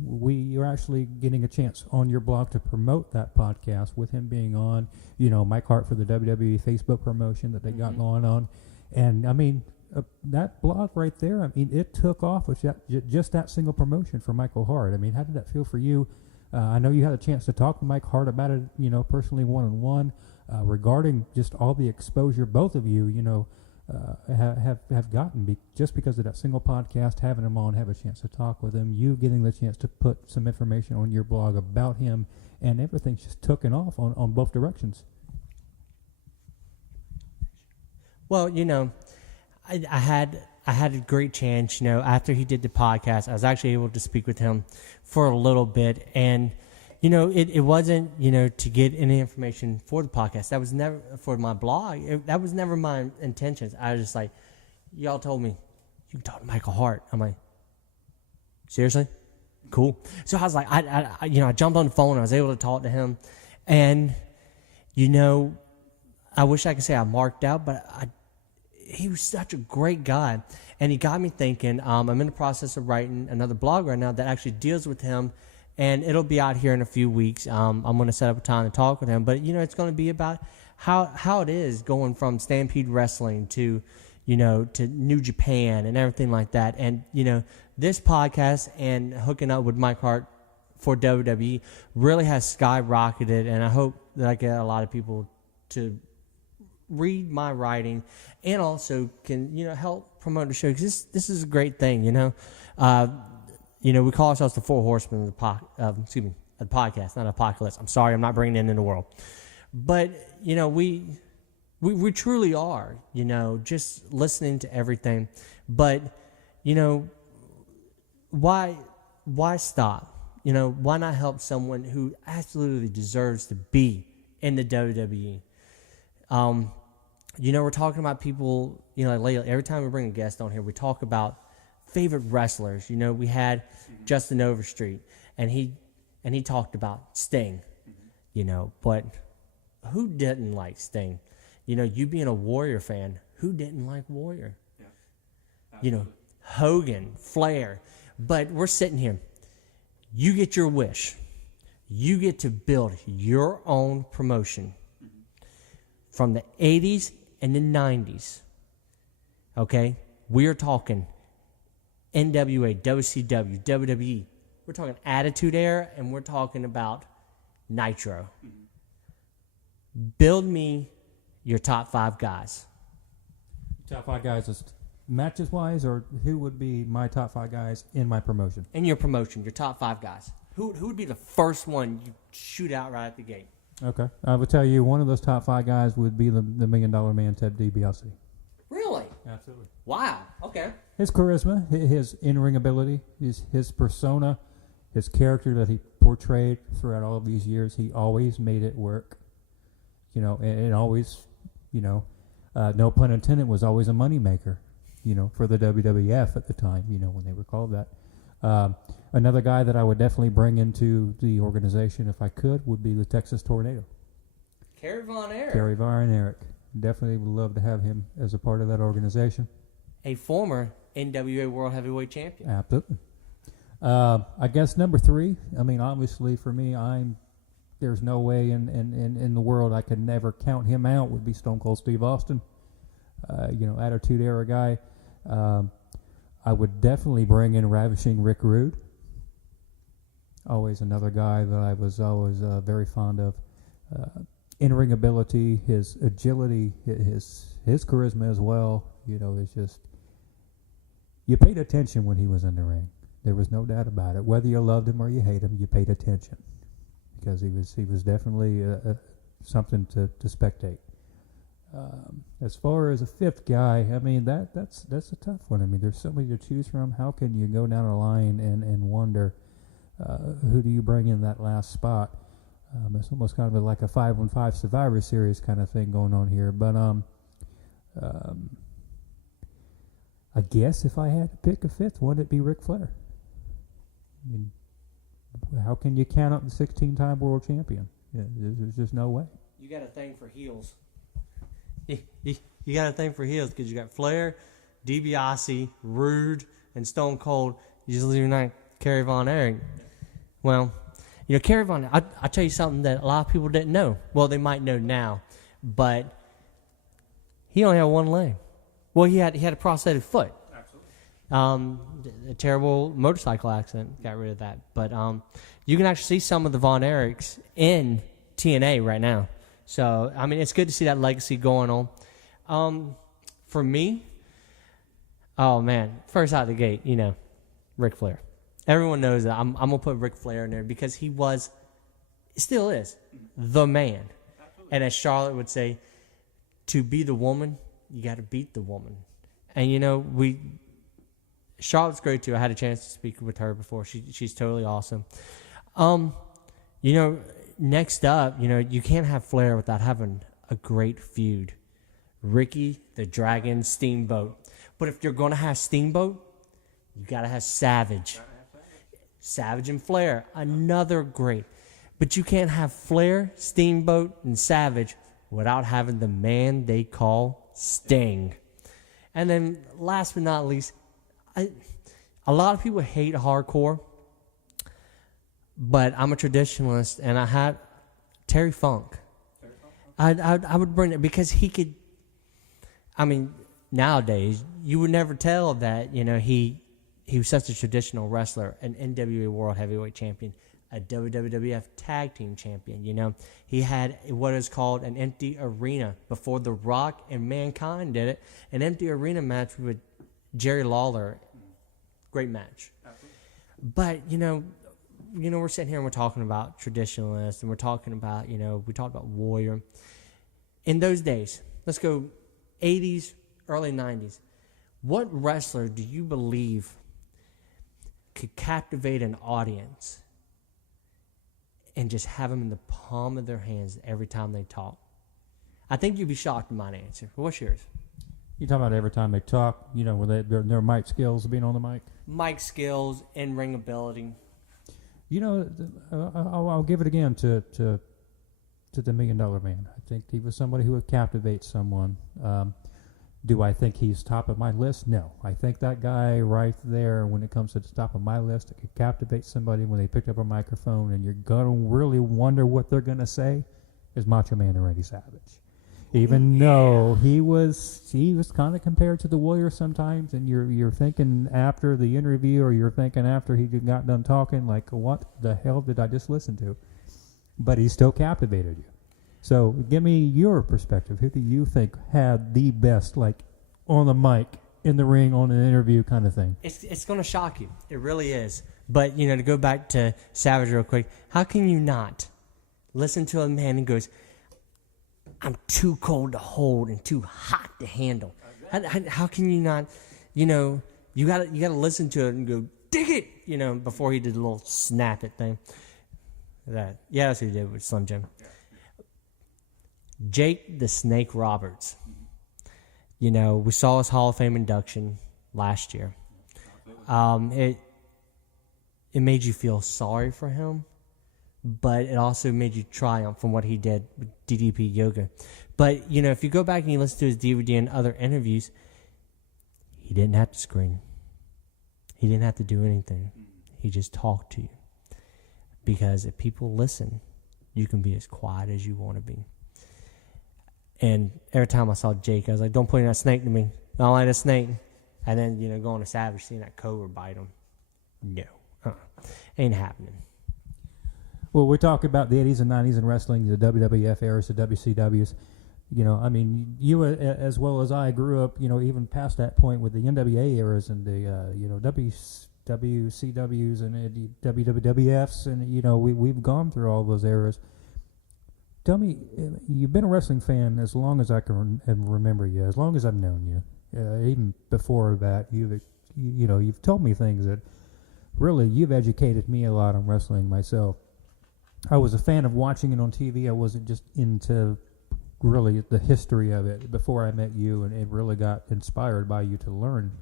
you're actually getting a chance on your blog to promote that podcast with him being on. You know, Mike Hart for the WWE Facebook promotion that they got going on, and I mean. That blog right there, I mean, it took off with just that single promotion for Michael Hart. I mean, how did that feel for you? I know you had a chance to talk to Mike Hart about it, you know, personally one-on-one, regarding just all the exposure both of you, you know, have gotten just because of that single podcast, having him on, have a chance to talk with him, you getting the chance to put some information on your blog about him, and everything's just taken off on both directions. Well, you know, I had a great chance, you know, after he did the podcast. I was actually able to speak with him for a little bit, and it wasn't, to get any information for the podcast. That was never for my blog. That was never my intentions. I was just like, y'all told me, you can talk to Michael Hart. I'm like, seriously? Cool. So I was like, I jumped on the phone. I was able to talk to him. And, I wish I could say I marked out, but he was such a great guy. And he got me thinking. I'm in the process of writing another blog right now that actually deals with him. And it'll be out here in a few weeks. I'm going to set up a time to talk with him. But, it's going to be about how it is going from Stampede Wrestling to, to New Japan and everything like that. And, this podcast and hooking up with Mike Hart for WWE really has skyrocketed. And I hope that I get a lot of people to read my writing and also can, help promote the show. Because this is a great thing, we call ourselves the Four Horsemen of the podcast, not apocalypse. I'm sorry, I'm not bringing it into the world. But, we truly are, just listening to everything. But, why stop? Why not help someone who absolutely deserves to be in the WWE? We're talking about people, like lately, every time we bring a guest on here, we talk about favorite wrestlers. We had Justin Overstreet, and he talked about Sting, but who didn't like Sting? You being a Warrior fan, who didn't like Warrior? Yeah, Hogan, Flair. But we're sitting here. You get your wish. You get to build your own promotion from the 80s and the 90s. Okay? We're talking NWA, WCW, WWE. We're talking Attitude Era, and we're talking about Nitro. Build me your top 5 guys. Top 5 guys is matches wise, or who would be my top 5 guys in my promotion? In your promotion, your top 5 guys. Who would be the first one you shoot out right at the gate? Okay. I would tell you one of those top 5 guys would be the $1 Million Man, Ted DiBiase. Really? Absolutely. Wow. Okay. His charisma, his in-ring ability, his persona, his character that he portrayed throughout all of these years, he always made it work. And always, no pun intended, was always a moneymaker, for the WWF at the time, when they were called that. Another guy that I would definitely bring into the organization if I could would be the Texas Tornado. Kerry Von Erich. Kerry Von Erich. Definitely would love to have him as a part of that organization. A former NWA World Heavyweight Champion. Absolutely. I guess number 3, obviously for me, there's no way in the world I could never count him out, would be Stone Cold Steve Austin. Attitude Era guy. I would definitely bring in Ravishing Rick Rude. Always another guy that I was always very fond of. In-ring ability, his agility, his charisma as well. It's just, you paid attention when he was in the ring. There was no doubt about it. Whether you loved him or you hate him, you paid attention because he was definitely something to spectate. As far as a 5th guy, that's a tough one. There's so many to choose from. How can you go down a line and wonder who do you bring in that last spot? It's almost kind of like a 5-on-5 Survivor Series kind of thing going on here. But I guess if I had to pick a 5th one, it'd be Ric Flair. How can you count out the 16-time world champion? There's just no way. You got a thing for heels. You got a thing for heels because you got Flair, DiBiase, Rude, and Stone Cold. You just leave night Kerry Von Erich. Well, Kerry Von Erich, I'll tell you something that a lot of people didn't know. Well, they might know now, but he only had one leg. Well, he had a prosthetic foot. Absolutely. A terrible motorcycle accident got rid of that. But you can actually see some of the Von Erichs in TNA right now. So, it's good to see that legacy going on. For me, oh, man, first out of the gate, Ric Flair. Everyone knows that. I'm going to put Ric Flair in there because he still is, the man. Absolutely. And as Charlotte would say, to be the woman, you got to beat the woman. And, Charlotte's great, too. I had a chance to speak with her before. She's totally awesome. Next up, you can't have Flair without having a great feud. Ricky the Dragon Steamboat. But if you're going to have Steamboat, you got to have Savage. Savage and Flair, another great. But you can't have Flair, Steamboat, and Savage without having the man they call Sting. And then last but not least, a lot of people hate hardcore, but I'm a traditionalist, and I had Terry Funk. I would bring it because he could. I mean, nowadays you would never tell that he was such a traditional wrestler, an NWA World Heavyweight Champion, a WWF Tag Team Champion. He had what is called an empty arena before The Rock and Mankind did it. An empty arena match with Jerry Lawler, great match. But we're sitting here and we're talking about traditionalists, and we're talking about we talked about Warrior. In those days, let's go 80s, early 90s. What wrestler do you believe could captivate an audience and just have them in the palm of their hands every time they talk? I think you'd be shocked at my answer. What's yours? You talking about every time they talk, with their mic skills, being on the mic? Mic skills, in-ring ability. I'll give it again to the $1 Million Man. I think he was somebody who would captivate someone. Do I think he's top of my list? No. I think that guy right there, when it comes to the top of my list, that could captivate somebody when they picked up a microphone and you're going to really wonder what they're going to say, is Macho Man and Randy Savage. Even though he was kind of compared to the Warrior sometimes, and you're thinking after the interview, or you're thinking after he got done talking, like, what the hell did I just listen to? But he still captivated you. So give me your perspective. Who do you think had the best, like, on the mic, in the ring, on an interview kind of thing? It's going to shock you. It really is. But, to go back to Savage real quick, how can you not listen to a man who goes, I'm too cold to hold and too hot to handle? How can you not, you gotta listen to it and go, dig it, before he did a little snap it thing. That's what he did with Slim Jim. Jake the Snake Roberts. We saw his Hall of Fame induction last year. It made you feel sorry for him, but it also made you triumph from what he did with DDP Yoga. But, if you go back and you listen to his DVD and other interviews, he didn't have to scream. He didn't have to do anything. He just talked to you. Because if people listen, you can be as quiet as you want to be. And every time I saw Jake, I was like, don't point that snake to me. I don't like a snake. And then, going to Savage, seeing that cobra bite him. No. Ain't happening. Well, we're talking about the 80s and 90s in wrestling, the WWF eras, the WCWs. You as well as I grew up, even past that point with the NWA eras and the, WCWs and the WWFs, and, we've gone through all those eras. Tell me, you've been a wrestling fan as long as I can remember you, as long as I've known you. Even before that, you've told me things that really, you've educated me a lot on wrestling myself. I was a fan of watching it on TV. I wasn't just into really the history of it before I met you, and it really got inspired by you to learn,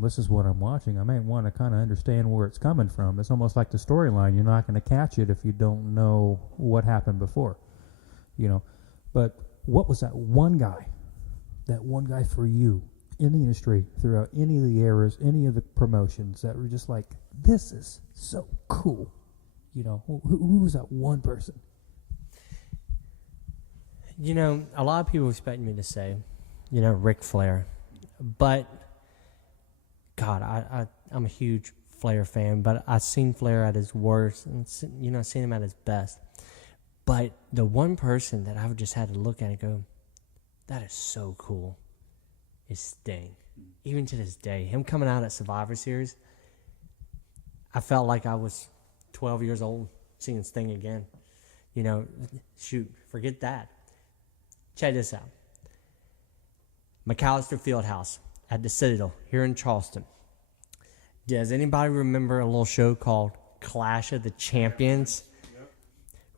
this is what I'm watching. I might want to kind of understand where it's coming from. It's almost like the storyline. You're not going to catch it if you don't know what happened before, But what was that one guy for you in the industry throughout any of the eras, any of the promotions that were just like, this is so cool? Who was that one person? A lot of people expect me to say, Ric Flair. But, God, I'm a huge Flair fan, but I've seen Flair at his worst, and, I've seen him at his best. But the one person that I've just had to look at and go, that is so cool, is Sting. Even to this day, him coming out at Survivor Series, I felt like I was 12 years old seeing Sting again. Shoot, forget that. Check this out. McAllister Fieldhouse at the Citadel here in Charleston. Does anybody remember a little show called Clash of the Champions.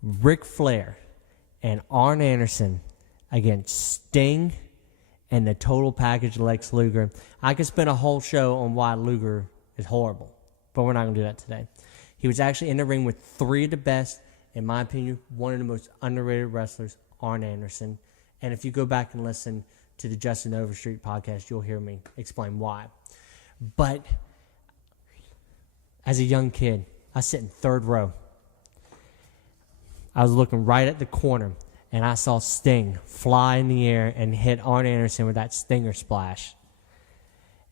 Ric Flair and Arn Anderson against Sting and the total package Lex Luger. I could spend a whole show on why Luger is horrible, but we're not going to do that today. He was actually in the ring with three of the best, in my opinion, one of the most underrated wrestlers, Arn Anderson. And if you go back and listen to the Justin Overstreet podcast, you'll hear me explain why. But as a young kid, I was sitting third row. I was looking right at the corner, and I saw Sting fly in the air and hit Arn Anderson with that Stinger splash.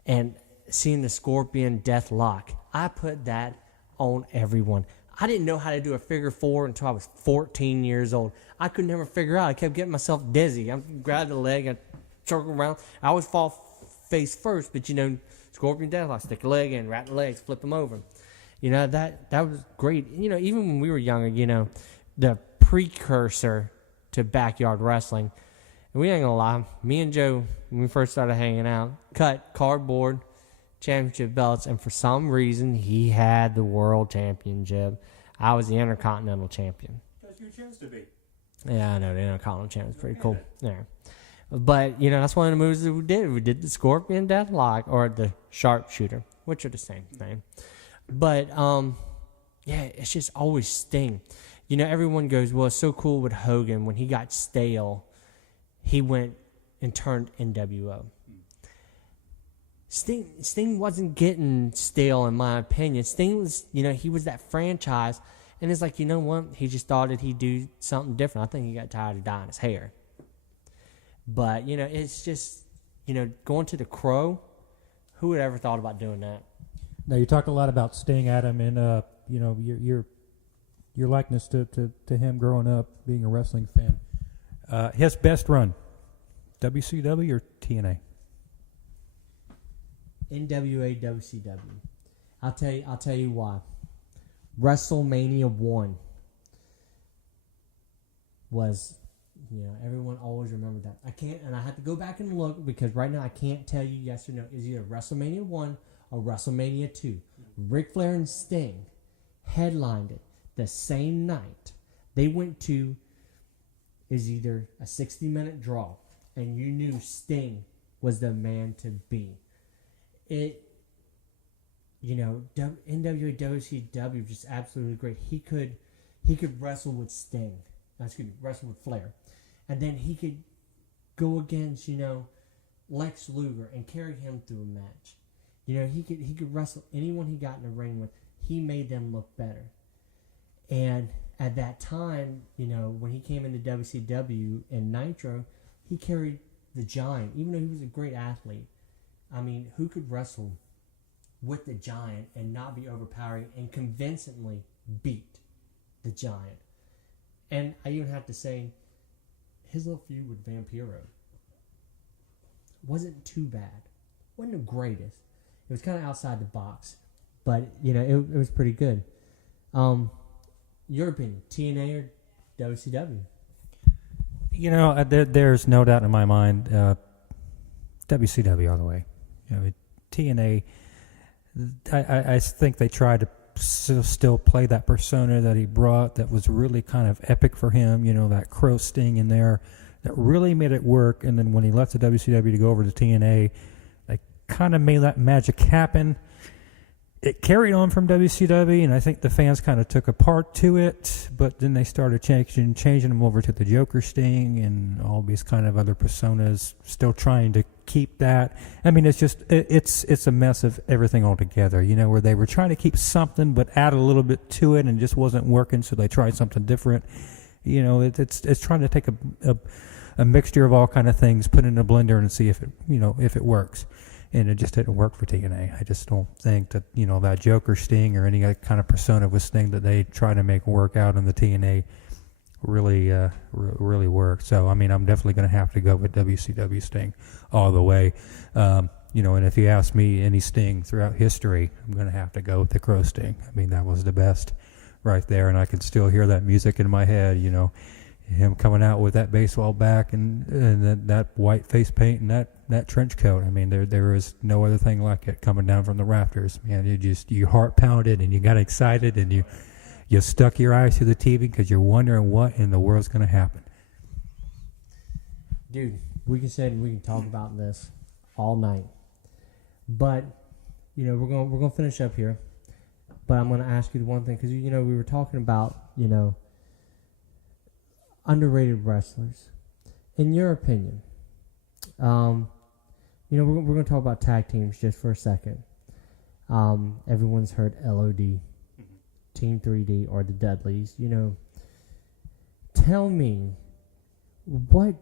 And seeing the Scorpion Death Lock, I put that on everyone. I didn't know how to do a figure four until I was 14 years old. I could never figure out. I kept getting myself dizzy. I grabbed the leg and circle around. I always fall face first, but Scorpion Death Lock, stick the leg in, wrap the legs, flip them over. That was great. Even when we were younger, the precursor to backyard wrestling. And we ain't gonna lie, me and Joe, when we first started hanging out, cut cardboard championship belts, and for some reason, he had the world championship. I was the Intercontinental champion. That's your chance to be. Yeah, I know, the Intercontinental champion is pretty cool. Yeah. But, that's one of the moves that we did. We did the Scorpion Death Lock, or the Sharpshooter, which are the same thing. But, it's just always Sting. Everyone goes, well, it's so cool with Hogan. When he got stale, he went and turned NWO. Sting wasn't getting stale, in my opinion. Sting was, he was that franchise. And it's like, you know what? He just thought that he'd do something different. I think he got tired of dyeing his hair. But, it's just, going to the Crow. Who would ever thought about doing that? Now, you talked a lot about Sting, Adam, and, your likeness to him growing up, being a wrestling fan. His best run, WCW or TNA? NWA, WCW. I'll tell you why. WrestleMania 1 was, everyone always remembered that. I have to go back and look, because right now I can't tell you yes or no. It's either WrestleMania 1 or WrestleMania 2. Ric Flair and Sting headlined it the same night. They went to, is either a 60-minute draw, and you knew Sting was the man to be. NWA, WCW, just absolutely great. He could wrestle with Sting. Wrestle with Flair. And then he could go against, Lex Luger and carry him through a match. He could wrestle anyone he got in the ring with. He made them look better. And at that time, when he came into WCW and Nitro, he carried the Giant, even though he was a great athlete. I mean, who could wrestle with the Giant and not be overpowering and convincingly beat the Giant? And I even have to say, his little feud with Vampiro wasn't too bad. Wasn't the greatest. It was kind of outside the box, but it was pretty good. Your opinion, TNA or WCW? There's no doubt in my mind, WCW all the way. TNA, I think they tried to still play that persona that he brought that was really kind of epic for him, that Crow Sting in there that really made it work. And then when he left the WCW to go over to TNA, they kind of made that magic happen. It carried on from WCW, and I think the fans kind of took a part to it, but then they started changing him over to the Joker Sting and all these kind of other personas, still trying to keep that. I mean, it's just, it's a mess of everything altogether, where they were trying to keep something but add a little bit to it and it just wasn't working, so they tried something different. It's trying to take a mixture of all kind of things, put it in a blender and see if it works. And it just didn't work for TNA. I just don't think that, that Joker Sting or any kind of persona with Sting that they try to make work out in the TNA really worked. So, I mean, I'm definitely going to have to go with WCW Sting all the way. And if you ask me any Sting throughout history, I'm going to have to go with the Crow Sting. I mean, that was the best right there. And I can still hear that music in my head, him coming out with that baseball bat and that white face paint and that trench coat. I mean, there is no other thing like it coming down from the rafters. Man, your heart pounded and you got excited and you stuck your eyes to the TV because you're wondering what in the world's going to happen. Dude, we can talk about this all night, but we're gonna finish up here. But I'm gonna ask you one thing because we were talking about underrated wrestlers. In your opinion, we're gonna talk about tag teams just for a second. Everyone's heard LOD, Team 3D, or the Dudleys. Tell me what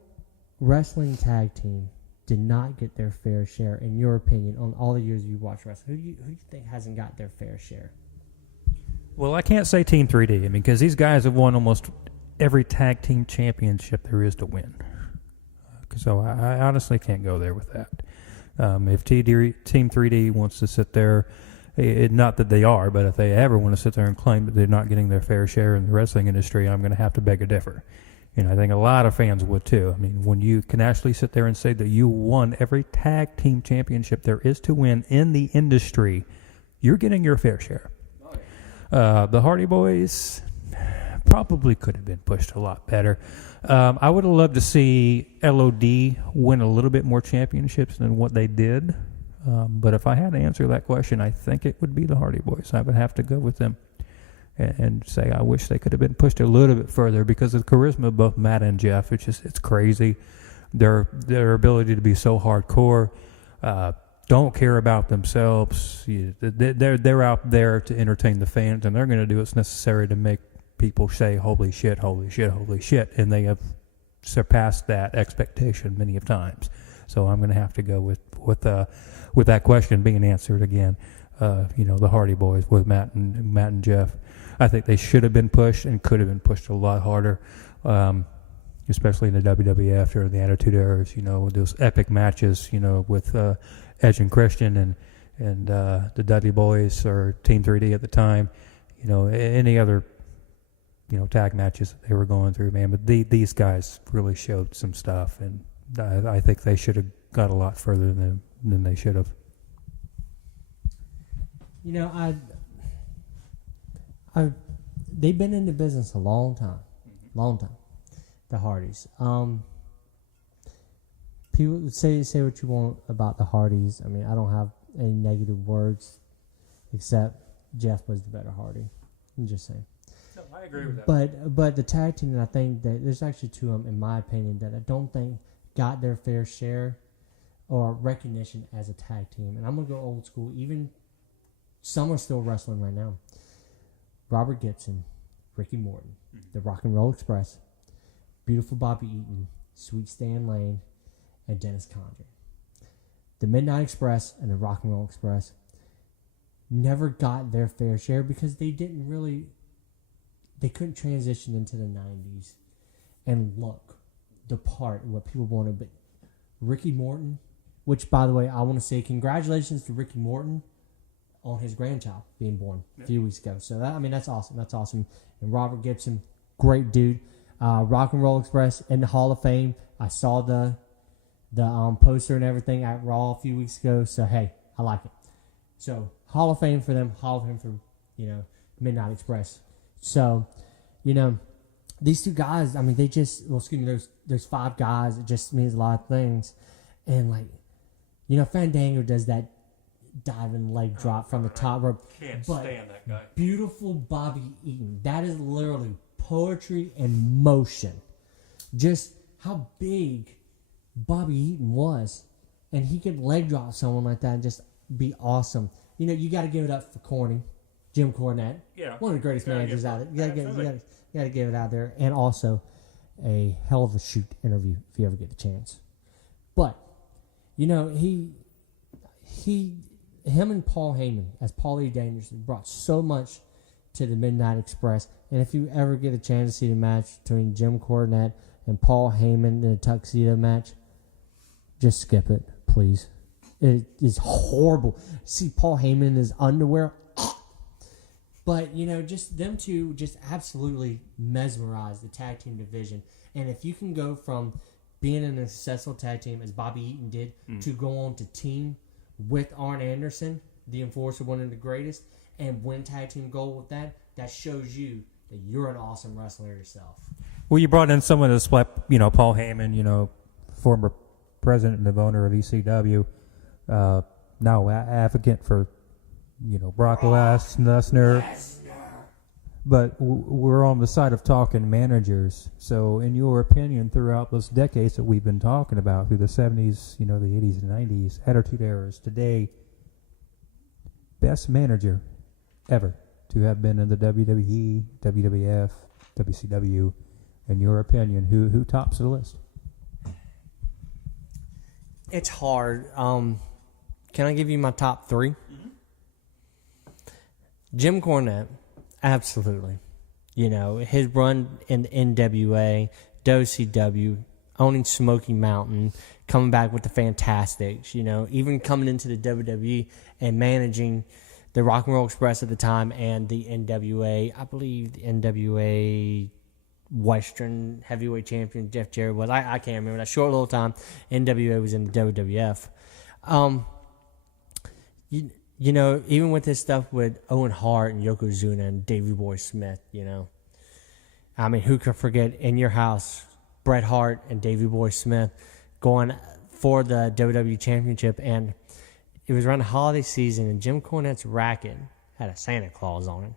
wrestling tag team did not get their fair share, in your opinion, on all the years you watched wrestling? Who do you think hasn't got their fair share? Well, I can't say Team 3D, because these guys have won almost every tag team championship there is to win. So I honestly can't go there with that. If Team 3D wants to sit there, not that they are, but if they ever want to sit there and claim that they're not getting their fair share in the wrestling industry, I'm going to have to beg to differ. I think a lot of fans would too. I mean, when you can actually sit there and say that you won every tag team championship there is to win in the industry, you're getting your fair share. The Hardy Boys probably could have been pushed a lot better. I would have loved to see LOD win a little bit more championships than what they did. But if I had to answer that question, I think it would be the Hardy Boys. I would have to go with them. And say I wish they could have been pushed a little bit further because of the charisma of both Matt and Jeff. It's crazy. Their ability to be so hardcore, don't care about themselves. They're out there to entertain the fans, and they're going to do what's necessary to make people say holy shit, holy shit, holy shit, and they have surpassed that expectation many of times. So I'm going to have to go with that question being answered again. The Hardy Boys with Matt and Jeff. I think they should have been pushed and could have been pushed a lot harder, especially in the WWF or the Attitude Eras. Those epic matches. With Edge and Christian and the Dudley Boys or Team 3D at the time. Any other tag matches that they were going through, man. But these guys really showed some stuff, and I think they should have got a lot further than they should have. They've been in the business a long time, the Hardys. People say what you want about the Hardys. I mean, I don't have any negative words, except Jeff was the better Hardy. I'm just saying. No, I agree with that. But the tag team, I think that there's actually two of them, in my opinion, that I don't think got their fair share or recognition as a tag team. And I'm gonna go old school. Even some are still wrestling right now. Robert Gibson, Ricky Morton, the Rock and Roll Express, Beautiful Bobby Eaton, Sweet Stan Lane, and Dennis Condrey. The Midnight Express and the Rock and Roll Express never got their fair share because they couldn't transition into the 90s and look the part of what people wanted. But Ricky Morton, which, by the way, I want to say congratulations to Ricky Morton on his grandchild being born a few weeks ago. So that's awesome. That's awesome. And Robert Gibson, great dude. Rock and Roll Express in the Hall of Fame. I saw the poster and everything at Raw a few weeks ago. So hey, I like it. So Hall of Fame for them. Hall of Fame for Midnight Express. So these two guys. I mean, there's five guys. It just means a lot of things. And Fandango does that diving leg drop from the top rope. Can't stand that guy. Beautiful Bobby Eaton. That is literally poetry in motion. Just how big Bobby Eaton was. And he could leg drop someone like that and just be awesome. You got to give it up for Corny. Jim Cornette. Yeah. One of the greatest managers out there. You got to give it out there. And also a hell of a shoot interview if you ever get the chance. But, him and Paul Heyman as Paulie Dangerously brought so much to the Midnight Express. And if you ever get a chance to see the match between Jim Cornette and Paul Heyman in a tuxedo match, just skip it, please. It is horrible. See Paul Heyman in his underwear. But, just them two just absolutely mesmerized the tag team division. And if you can go from being in a successful tag team, as Bobby Eaton did, to go on to team with Arn Anderson, the Enforcer, one of the greatest, and win tag team gold with that, that shows you that you're an awesome wrestler yourself. Well, you brought in someone to split, Paul Heyman, former president and owner of ECW, now advocate for, Brock Lesnar. But we're on the side of talking managers. So, in your opinion, throughout those decades that we've been talking about, through the 70s, the 80s and 90s, Attitude Eras, today, best manager ever to have been in the WWE, WWF, WCW, in your opinion, who tops the list? It's hard. Can I give you my top 3? Mm-hmm. Jim Cornette, absolutely. His run in the NWA, WCW, owning Smoky Mountain, coming back with the Fantastics, even coming into the WWE and managing the Rock and Roll Express at the time and the NWA. I believe the NWA Western Heavyweight Champion Jeff Jarrett was. I can't remember. That short little time, NWA was in the WWF. Even with this stuff with Owen Hart and Yokozuna and Davey Boy Smith, who could forget In Your House, Bret Hart and Davey Boy Smith going for the WWE Championship, and it was around the holiday season, and Jim Cornette's racket had a Santa Claus on it.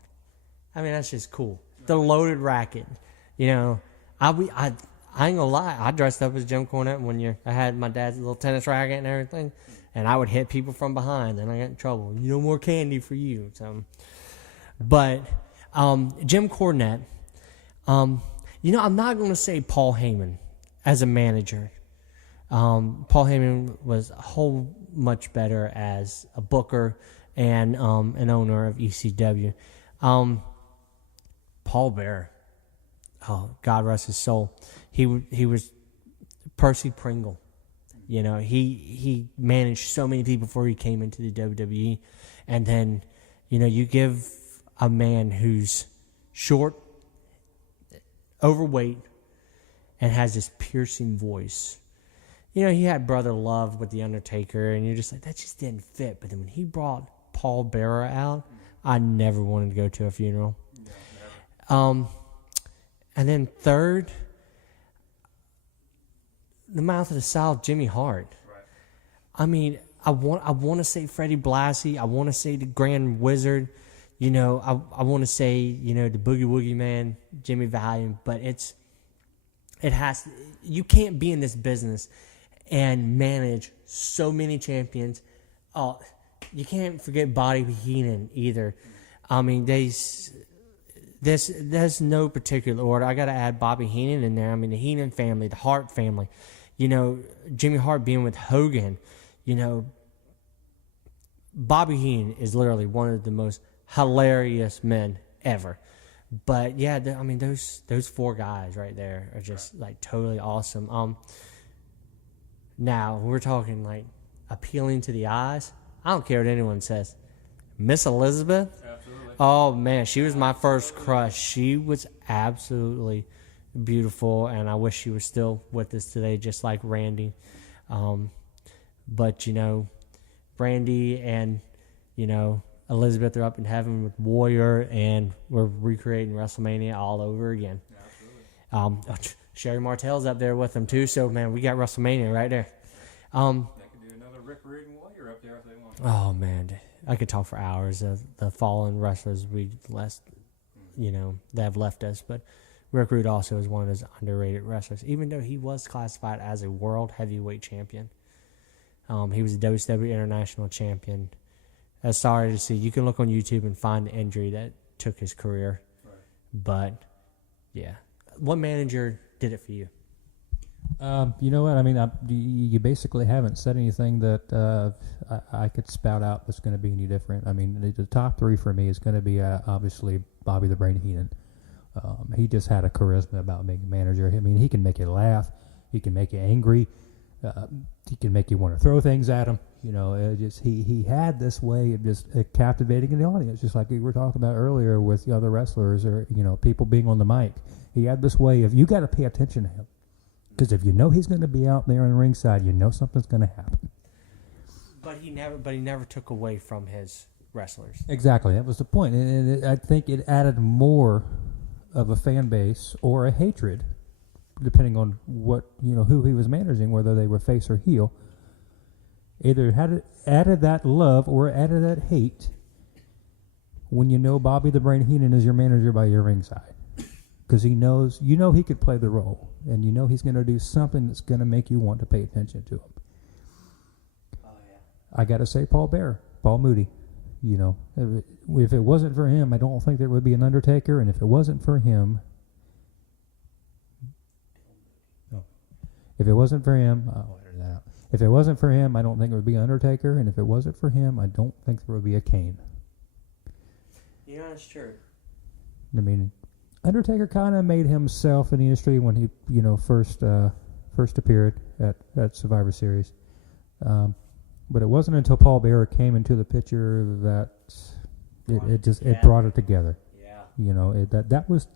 That's just cool. The loaded racket. I ain't gonna lie, I dressed up as Jim Cornette one year. I had my dad's little tennis racket and everything, and I would hit people from behind, and I got in trouble. No more candy for you. So, but Jim Cornette, I'm not going to say Paul Heyman as a manager. Paul Heyman was a whole much better as a booker and an owner of ECW. Paul Bearer, oh, God rest his soul. He was Percy Pringle. He managed so many people before he came into the WWE. And then, you give a man who's short, overweight, and has this piercing voice. He had Brother Love with The Undertaker, and you're just like, that just didn't fit. But then when he brought Paul Bearer out, I never wanted to go to a funeral. And then third, the mouth of the South, Jimmy Hart. Right. I want to say Freddie Blassie. I want to say the Grand Wizard. I want to say, the Boogie Woogie Man, Jimmy Valiant. But you can't be in this business and manage so many champions. You can't forget Bobby Heenan either. There's no particular order. I got to add Bobby Heenan in there. The Heenan family, the Hart family. Jimmy Hart being with Hogan. Bobby Heenan is literally one of the most hilarious men ever. But yeah, those 4 guys right there are just like totally awesome. Now we're talking like appealing to the eyes. I don't care what anyone says. Miss Elizabeth. Absolutely. Oh man, she was my first crush. She was absolutely beautiful, and I wish she was still with us today, just like Randy. But Randy and Elizabeth are up in heaven with Warrior, and we're recreating WrestleMania all over again. Absolutely. Sherry Martell's up there with them too, so man, we got WrestleMania right there. They could do another Rick Rude and Warrior up there if they want. Oh man, I could talk for hours of the fallen wrestlers they have left us, but Rick Rude also is one of those underrated wrestlers, even though he was classified as a world heavyweight champion. He was a WCW International Champion. Sorry to see. You can look on YouTube and find the injury that took his career. Right. But, yeah. What manager did it for you? You know what? You basically haven't said anything that I could spout out that's going to be any different. The top 3 for me is going to be obviously Bobby the Brain Heenan. He just had a charisma about being a manager. He can make you laugh. He can make you angry. He can make you want to throw things at him. You know, he had this way of just captivating the audience, just like we were talking about earlier with the other wrestlers or, you know, people being on the mic. He had this way of, you got to pay attention to him. Because if you know he's going to be out there on the ringside, you know something's going to happen. But he never took away from his wrestlers. Exactly. That was the point. And I think it added more of a fan base or a hatred, depending on what, you know, who he was managing, whether they were face or heel. Either added that love or added that hate when you know Bobby the Brain Heenan is your manager by your ringside. Because he knows, you know he could play the role, and you know he's going to do something that's going to make you want to pay attention to him. Oh, yeah. I got to say Paul Moody. You know, if it wasn't for him, I don't think there would be an Undertaker, and if it wasn't for him... If it wasn't for him, I'll edit that out. If it wasn't for him, I don't think there would be Undertaker, and if it wasn't for him, I don't think there would be a Kane. Yeah, that's true. I mean, Undertaker kind of made himself in the industry when he, you know, first appeared at Survivor Series. But it wasn't until Paul Bearer came into the picture that it brought it together. Yeah. You know, that was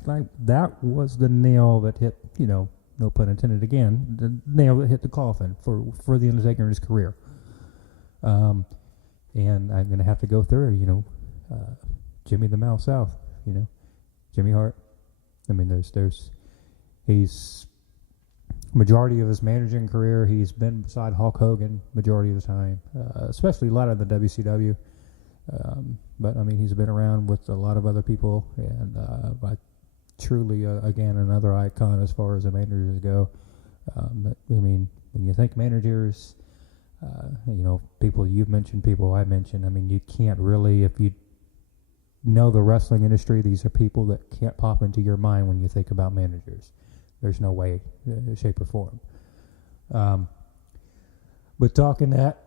the nail that hit, you know, no pun intended again, the nail that hit the coffin for the Undertaker in his career. And I'm going to have to go through it, you know, Jimmy the Mouth South, you know, Jimmy Hart. I mean, he's majority of his managing career, he's been beside Hulk Hogan majority of the time, especially a lot of the WCW. But, I mean, he's been around with a lot of other people, and truly, again, another icon as far as the managers go. But, I mean, when you think managers, you know, people you've mentioned, people I mentioned, I mean, you can't really, if you know the wrestling industry, these are people that can't pop into your mind when you think about managers. There's no way, shape, or form. But talking that,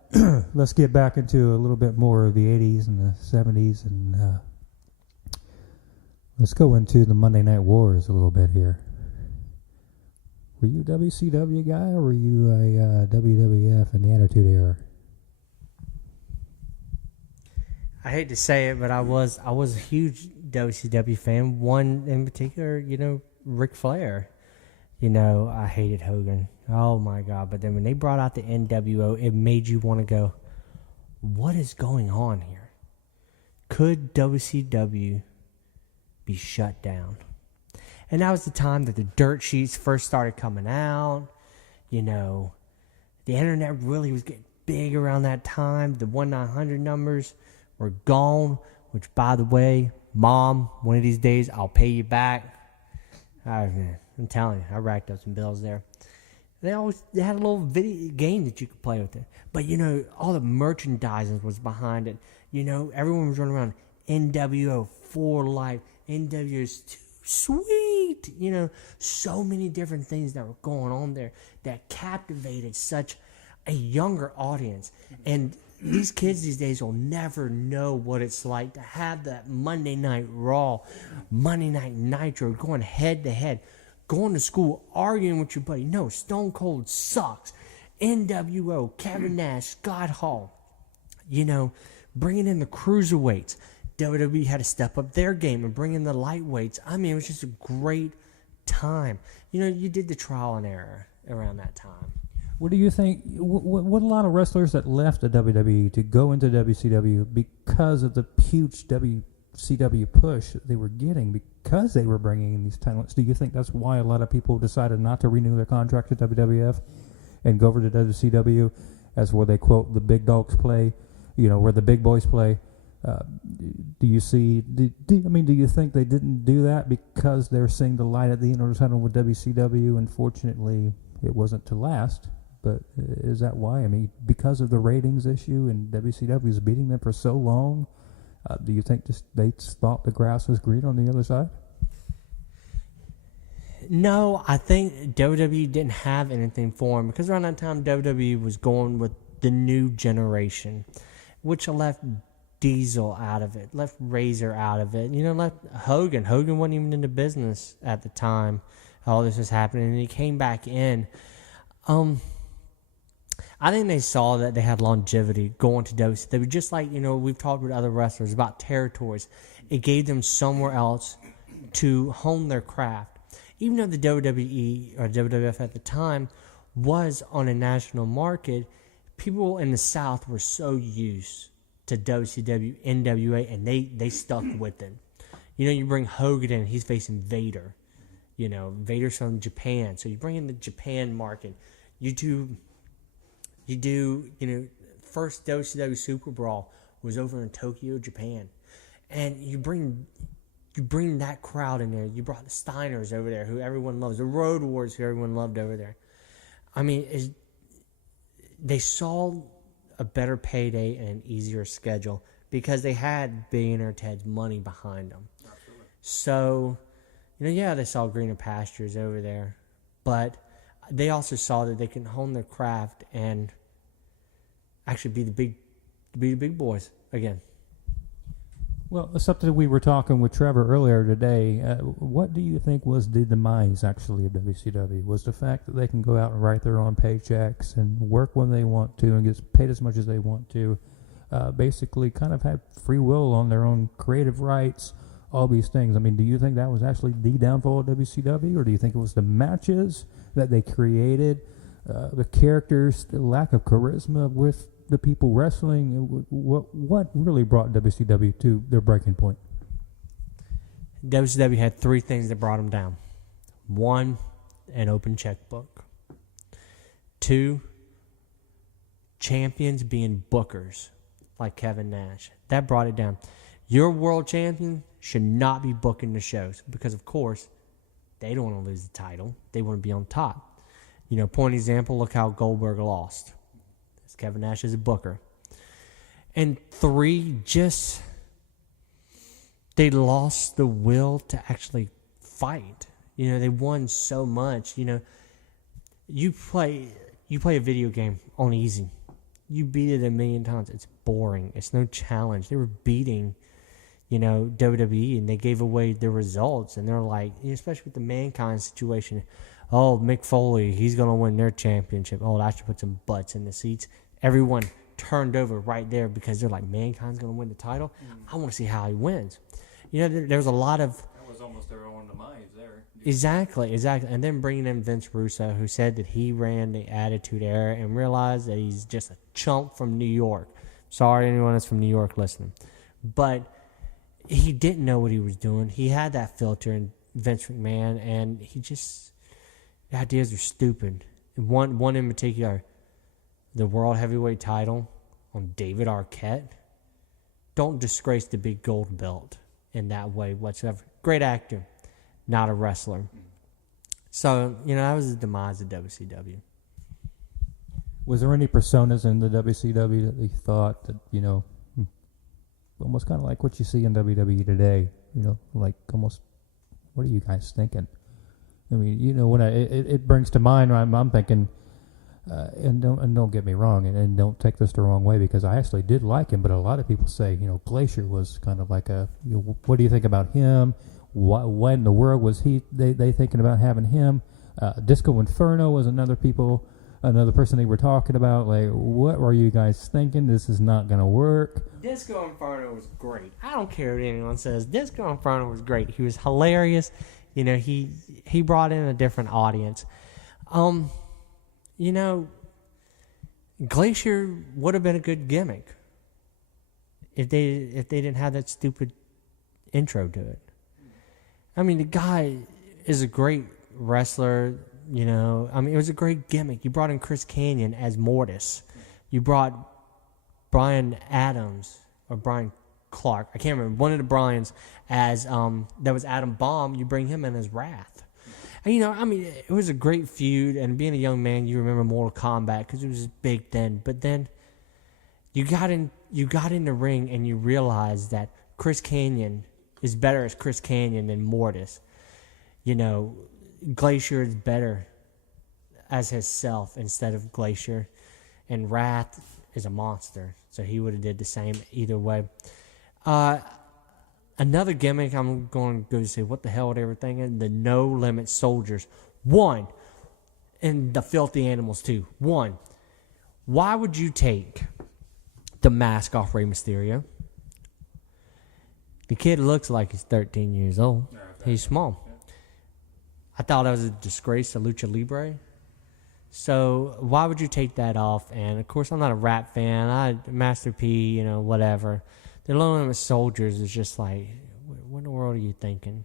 let's get back into a little bit more of the 80s and the 70s, and let's go into the Monday Night Wars a little bit here. Were you a WCW guy, or were you a WWF in the Attitude Era? I hate to say it, but I was a huge WCW fan. One in particular, you know, Ric Flair. You know, I hated Hogan. Oh my God! But then when they brought out the NWO, it made you want to go, "What is going on here? Could WCW be shut down?" And that was the time that the dirt sheets first started coming out. You know, the internet really was getting big around that time. The 1-900 numbers were gone, which, by the way, Mom, one of these days I'll pay you back. Man, I'm telling you, I racked up some bills there. They had a little video game that you could play with it. But, you know, all the merchandising was behind it. You know, everyone was running around, NWO for life, NWO is too sweet. You know, so many different things that were going on there that captivated such a younger audience. And these kids these days will never know what it's like to have that Monday Night Raw, Monday Night Nitro, going head to head, going to school, arguing with your buddy. No, Stone Cold sucks. NWO, Kevin Nash, Scott Hall, you know, bringing in the cruiserweights. WWE had to step up their game and bring in the lightweights. I mean, it was just a great time. You know, you did the trial and error around that time. What do you think? What a lot of wrestlers that left the WWE to go into WCW because of the huge WCW push that they were getting, because they were bringing in these talents. Do you think that's why a lot of people decided not to renew their contract at WWF and go over to WCW, as where they quote the big dogs play, you know, where the big boys play? Do you think they didn't do that because they're seeing the light at the end of the tunnel with WCW? Unfortunately, it wasn't to last. But is that why? I mean, because of the ratings issue and WCW was beating them for so long, do you think they thought the grass was green on the other side? No, I think WWE didn't have anything for him because around that time WWE was going with the new generation, which left Diesel out of it, left Razor out of it, you know, left Hogan. Hogan wasn't even in the business at the time all this was happening, and he came back in. I think they saw that they had longevity going to WCW, just like, we've talked with other wrestlers about territories. It gave them somewhere else to hone their craft. Even though the WWE or WWF at the time was on a national market, people in the South were so used to WCW, NWA, and they stuck with it. You bring Hogan in, he's facing Vader. Vader's from Japan, so you bring in the Japan market. You do, first WCW Super Brawl was over in Tokyo, Japan, and you bring that crowd in there. You brought the Steiners over there, who everyone loves, the Road Wars, who everyone loved over there. I mean, they saw a better payday and an easier schedule because they had Billionaire Ted's money behind them. Absolutely. So, they saw greener pastures over there, but they also saw that they can hone their craft and actually be the big boys again. Well, something we were talking with Trevor earlier today. What do you think was the demise, actually, of WCW? Was the fact that they can go out and write their own paychecks and work when they want to and get paid as much as they want to, basically kind of have free will on their own creative rights, all these things? I mean, do you think that was actually the downfall of WCW, or do you think it was the matches that they created, the characters, the lack of charisma with the people wrestling? What really brought WCW to their breaking point? WCW had three things that brought them down. One, an open checkbook. Two, champions being bookers like Kevin Nash. That brought it down. Your world champion should not be booking the shows because, of course, they don't want to lose the title. They want to be on top. Point example, look how Goldberg lost. Kevin Nash is a booker. And three, they lost the will to actually fight. They won so much. You play a video game on easy. You beat it a million times. It's boring. It's no challenge. They were beating, WWE, and they gave away the results. And they're like, especially with the Mankind situation, oh, Mick Foley, he's going to win their championship. Oh, I should put some butts in the seats. Everyone turned over right there because they're like, Mankind's going to win the title. I want to see how he wins. There was a lot of... That was almost their own demise there. Exactly. And then bringing in Vince Russo, who said that he ran the Attitude Era and realized that he's just a chump from New York. Sorry, anyone that's from New York listening. But he didn't know what he was doing. He had that filter in Vince McMahon, and the ideas are stupid. One in particular, the World Heavyweight title on David Arquette. Don't disgrace the big gold belt in that way whatsoever. Great actor, not a wrestler. So, that was the demise of WCW. Was there any personas in the WCW that they thought that, almost kind of like what you see in WWE today, like almost, what are you guys thinking? I mean, when it brings to mind, I'm thinking, and don't get me wrong, and don't take this the wrong way, because I actually did like him, but a lot of people say, Glacier was kind of like what do you think about him? What in the world was they thinking about having him? Disco Inferno was another person they were talking about. Like, what were you guys thinking? This is not going to work. Disco Inferno was great. I don't care what anyone says. Disco Inferno was great. He was hilarious. He brought in a different audience. Glacier would have been a good gimmick if they didn't have that stupid intro to it. I mean, the guy is a great wrestler. It was a great gimmick. You brought in Chris Kanyon as Mortis. You brought Brian Adams or Brian Clark. I can't remember. One of the Bryans as that was Adam Bomb. You bring him in as Wrath. And, it was a great feud. And being a young man, you remember Mortal Kombat because it was big then. But then you got in the ring and you realized that Chris Kanyon is better as Chris Kanyon than Mortis. Glacier is better as himself instead of Glacier, and Wrath is a monster, so he would have did the same either way. Another gimmick I'm going to go say, what the hell are they were thinking? The No Limit Soldiers. One, and the Filthy Animals too. One, Why would you take the mask off Rey Mysterio? The kid looks like he's 13 years old. He's small. I thought that was a disgrace to Lucha Libre. So why would you take that off? And, of course, I'm not a rap fan. Master P, whatever. The Little Limit Soldiers is just like, what in the world are you thinking?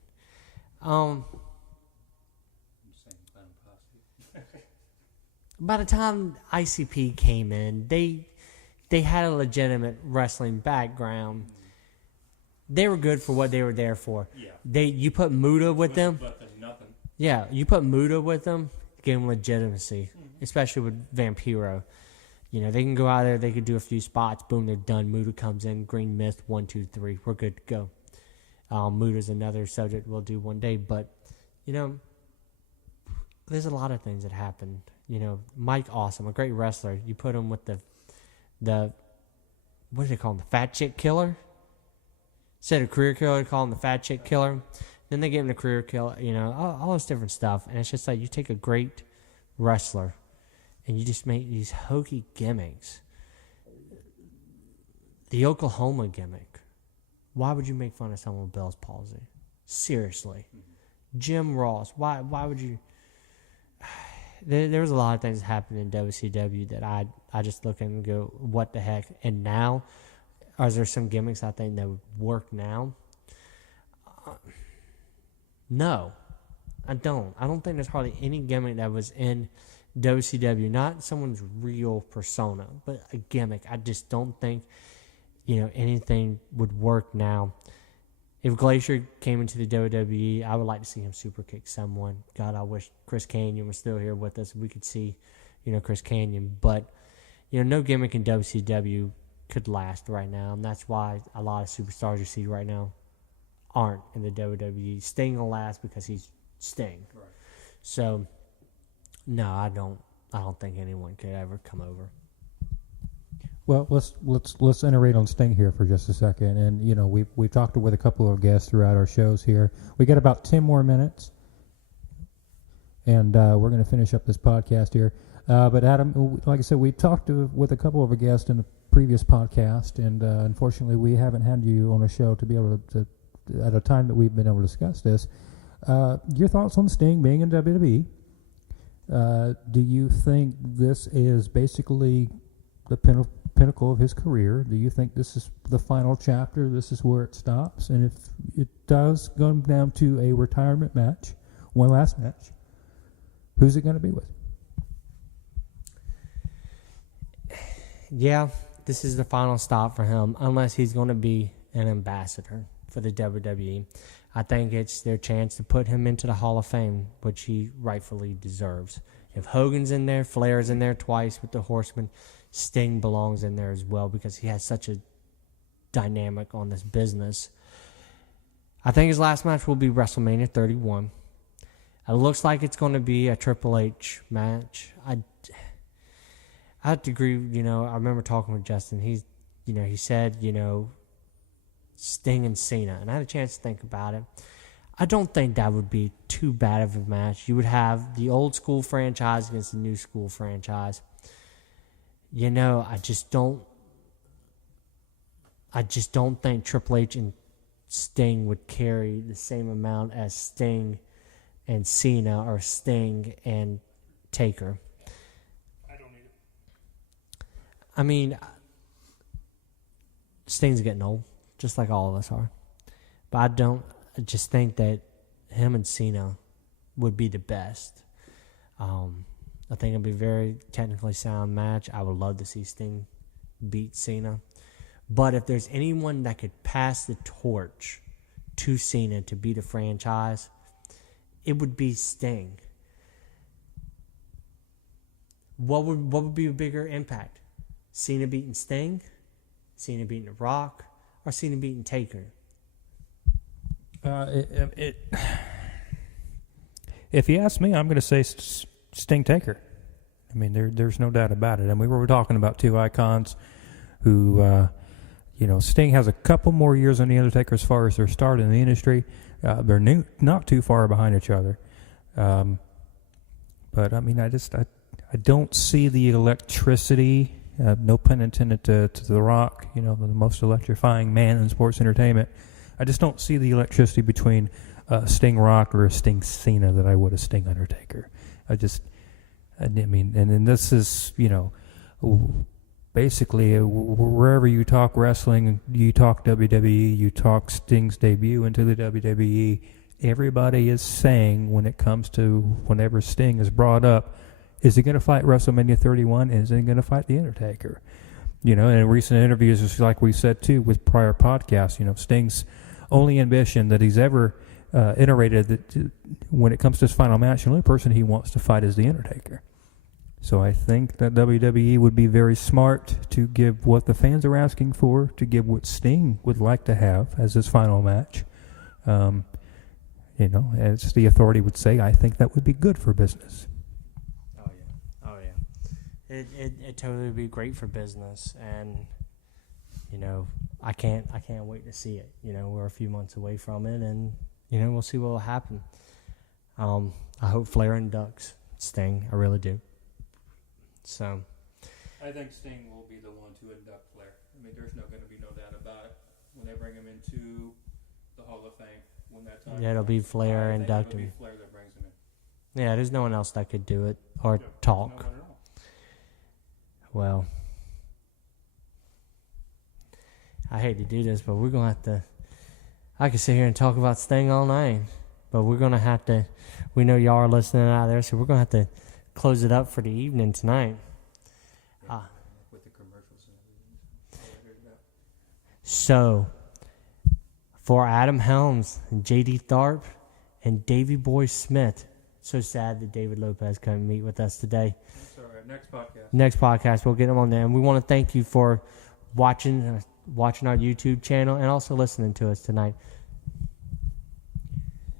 By the time ICP came in, they had a legitimate wrestling background. They were good for what they were there for. Yeah. You put Muda with them. Yeah, you put Muda with them, give them legitimacy, especially with Vampiro. They can go out there, they could do a few spots, boom, they're done. Muda comes in, green mist, 1, 2, 3, we're good to go. Muda's another subject we'll do one day, but, there's a lot of things that happen. Mike Awesome, a great wrestler. You put him with the what do they call him, the fat chick killer? Instead of career killer, they call him the fat chick killer. Then they give him the career killer, all this different stuff. And it's just like you take a great wrestler and you just make these hokey gimmicks. The Oklahoma gimmick. Why would you make fun of someone with Bell's palsy? Seriously. Jim Ross. Why would you? There was a lot of things that happened in WCW that I just look at and go, what the heck? And now, are there some gimmicks I think that would work now? No, I don't. I don't think there's hardly any gimmick that was in WCW, not someone's real persona, but a gimmick. I just don't think, anything would work now. If Glacier came into the WWE, I would like to see him super kick someone. God, I wish Chris Kanyon was still here with us. We could see, Chris Kanyon. But, no gimmick in WCW could last right now. And that's why a lot of superstars you see right now aren't in the WWE. Sting will last because he's Sting. Right. So, no, I don't think anyone could ever come over. Well, let's iterate on Sting here for just a second, and we've talked with a couple of guests throughout our shows here. We got about 10 more minutes, and we're going to finish up this podcast here. But Adam, like I said, we talked with a couple of our guests in the previous podcast, and unfortunately, we haven't had you on a show to be able to at a time that we've been able to discuss this. Your thoughts on Sting being in WWE? Do you think this is basically the pinnacle of his career? Do you think this is the final chapter? This is where it stops? And if it does go down to a retirement match, one last match, who's it going to be with? Yeah, this is the final stop for him, unless he's going to be an ambassador for the WWE. I think it's their chance to put him into the Hall of Fame, which he rightfully deserves. If Hogan's in there, Flair's in there twice with the Horsemen, Sting belongs in there as well because he has such a dynamic on this business. I think his last match will be WrestleMania 31. It looks like it's going to be a Triple H match. I have to agree, I remember talking with Justin. He said, Sting and Cena, and I had a chance to think about it. I don't think that would be too bad of a match. You would have the old school franchise against the new school franchise. I just don't think Triple H and Sting would carry the same amount as Sting and Cena or Sting and Taker. I don't either. I mean, Sting's getting old, just like all of us are. But I just think that him and Cena would be the best. I think it'd be a very technically sound match. I would love to see Sting beat Cena. But if there's anyone that could pass the torch to Cena to beat a franchise, it would be Sting. What would be a bigger impact? Cena beating Sting? Cena beating The Rock? Or Cena beating Taker? If you ask me, I'm going to say Sting Taker. I mean, there's no doubt about it. And we were talking about two icons who, Sting has a couple more years on The Undertaker as far as their start in the industry. They're not too far behind each other. But, I mean, I I don't see the electricity, no pun intended to The Rock, you know, the most electrifying man in sports entertainment. I just don't see the electricity between Sting Rock or a Sting Cena that I would a Sting Undertaker. I mean, and then this is, you know, basically wherever you talk wrestling, you talk WWE, you talk Sting's debut into the WWE, everybody is saying when it comes to whenever Sting is brought up, is he going to fight WrestleMania 31? Is he going to fight The Undertaker? You know, and in recent interviews, just like we said too with prior podcasts, you know, Sting's only ambition that he's ever iterated that when it comes to his final match, the only person he wants to fight is The Undertaker. So I think that WWE would be very smart to give what the fans are asking for, to give what Sting would like to have as his final match. You know, as the authority would say, I think that would be good for business. Oh yeah. It totally would be great for business, and you know, I can't wait to see it. You know, we're a few months away from it, and you know, we'll see what will happen. I hope Flair inducts Sting. I really do. So, I think Sting will be the one to induct Flair. I mean, there's going to be no doubt about it when they bring him into the Hall of Fame. When that time yeah, it'll be Flair inducting. It'll be Flair that brings him in. Yeah, there's no one else that could do it or talk. No one at all. Well, I hate to do this, but we're going to have to... I could sit here and talk about Sting all night, but we're going to have to... We know y'all are listening out there, so we're going to have to close it up for the evening tonight. With the commercials and everything. So, for Adam Helms and J.D. Tharp and Davey Boy Smith, so sad that David Lopez couldn't meet with us today. That's all right. Next podcast, we'll get him on there. And we want to thank you for watching our YouTube channel and also listening to us tonight.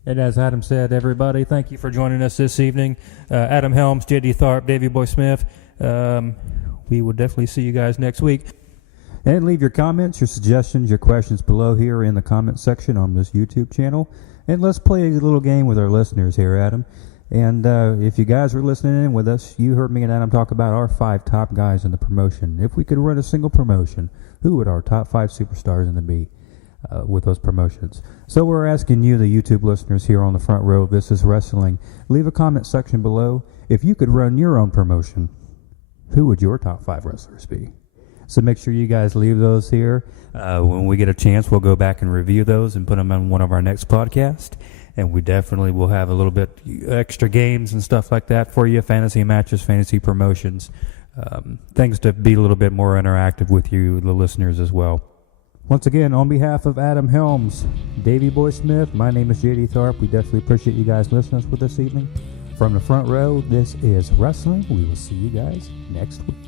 And as Adam said, everybody, thank you for joining us this evening. Adam Helms, J.D. Tharp, Davey Boy Smith. We will definitely see you guys next week. And leave your comments, your suggestions, your questions below here in the comment section on this YouTube channel. And let's play a little game with our listeners here, Adam. And if you guys are listening in with us, you heard me and Adam talk about our 5 top guys in the promotion. If we could run a single promotion, who would our top 5 superstars in the be with those promotions? So we're asking you, the YouTube listeners here on the front row, This Is Wrestling, leave a comment section below. If you could run your own promotion, who would your top 5 wrestlers be? So make sure you guys leave those here. When we get a chance, we'll go back and review those and put them on one of our next podcasts. And we definitely will have a little bit extra games and stuff like that for you, fantasy matches, fantasy promotions, things to be a little bit more interactive with you, the listeners, as well. Once again, on behalf of Adam Helms, Davey Boy Smith, my name is J.D. Tharp. We definitely appreciate you guys listening with us this evening. From the front row, this is Wrestling. We will see you guys next week.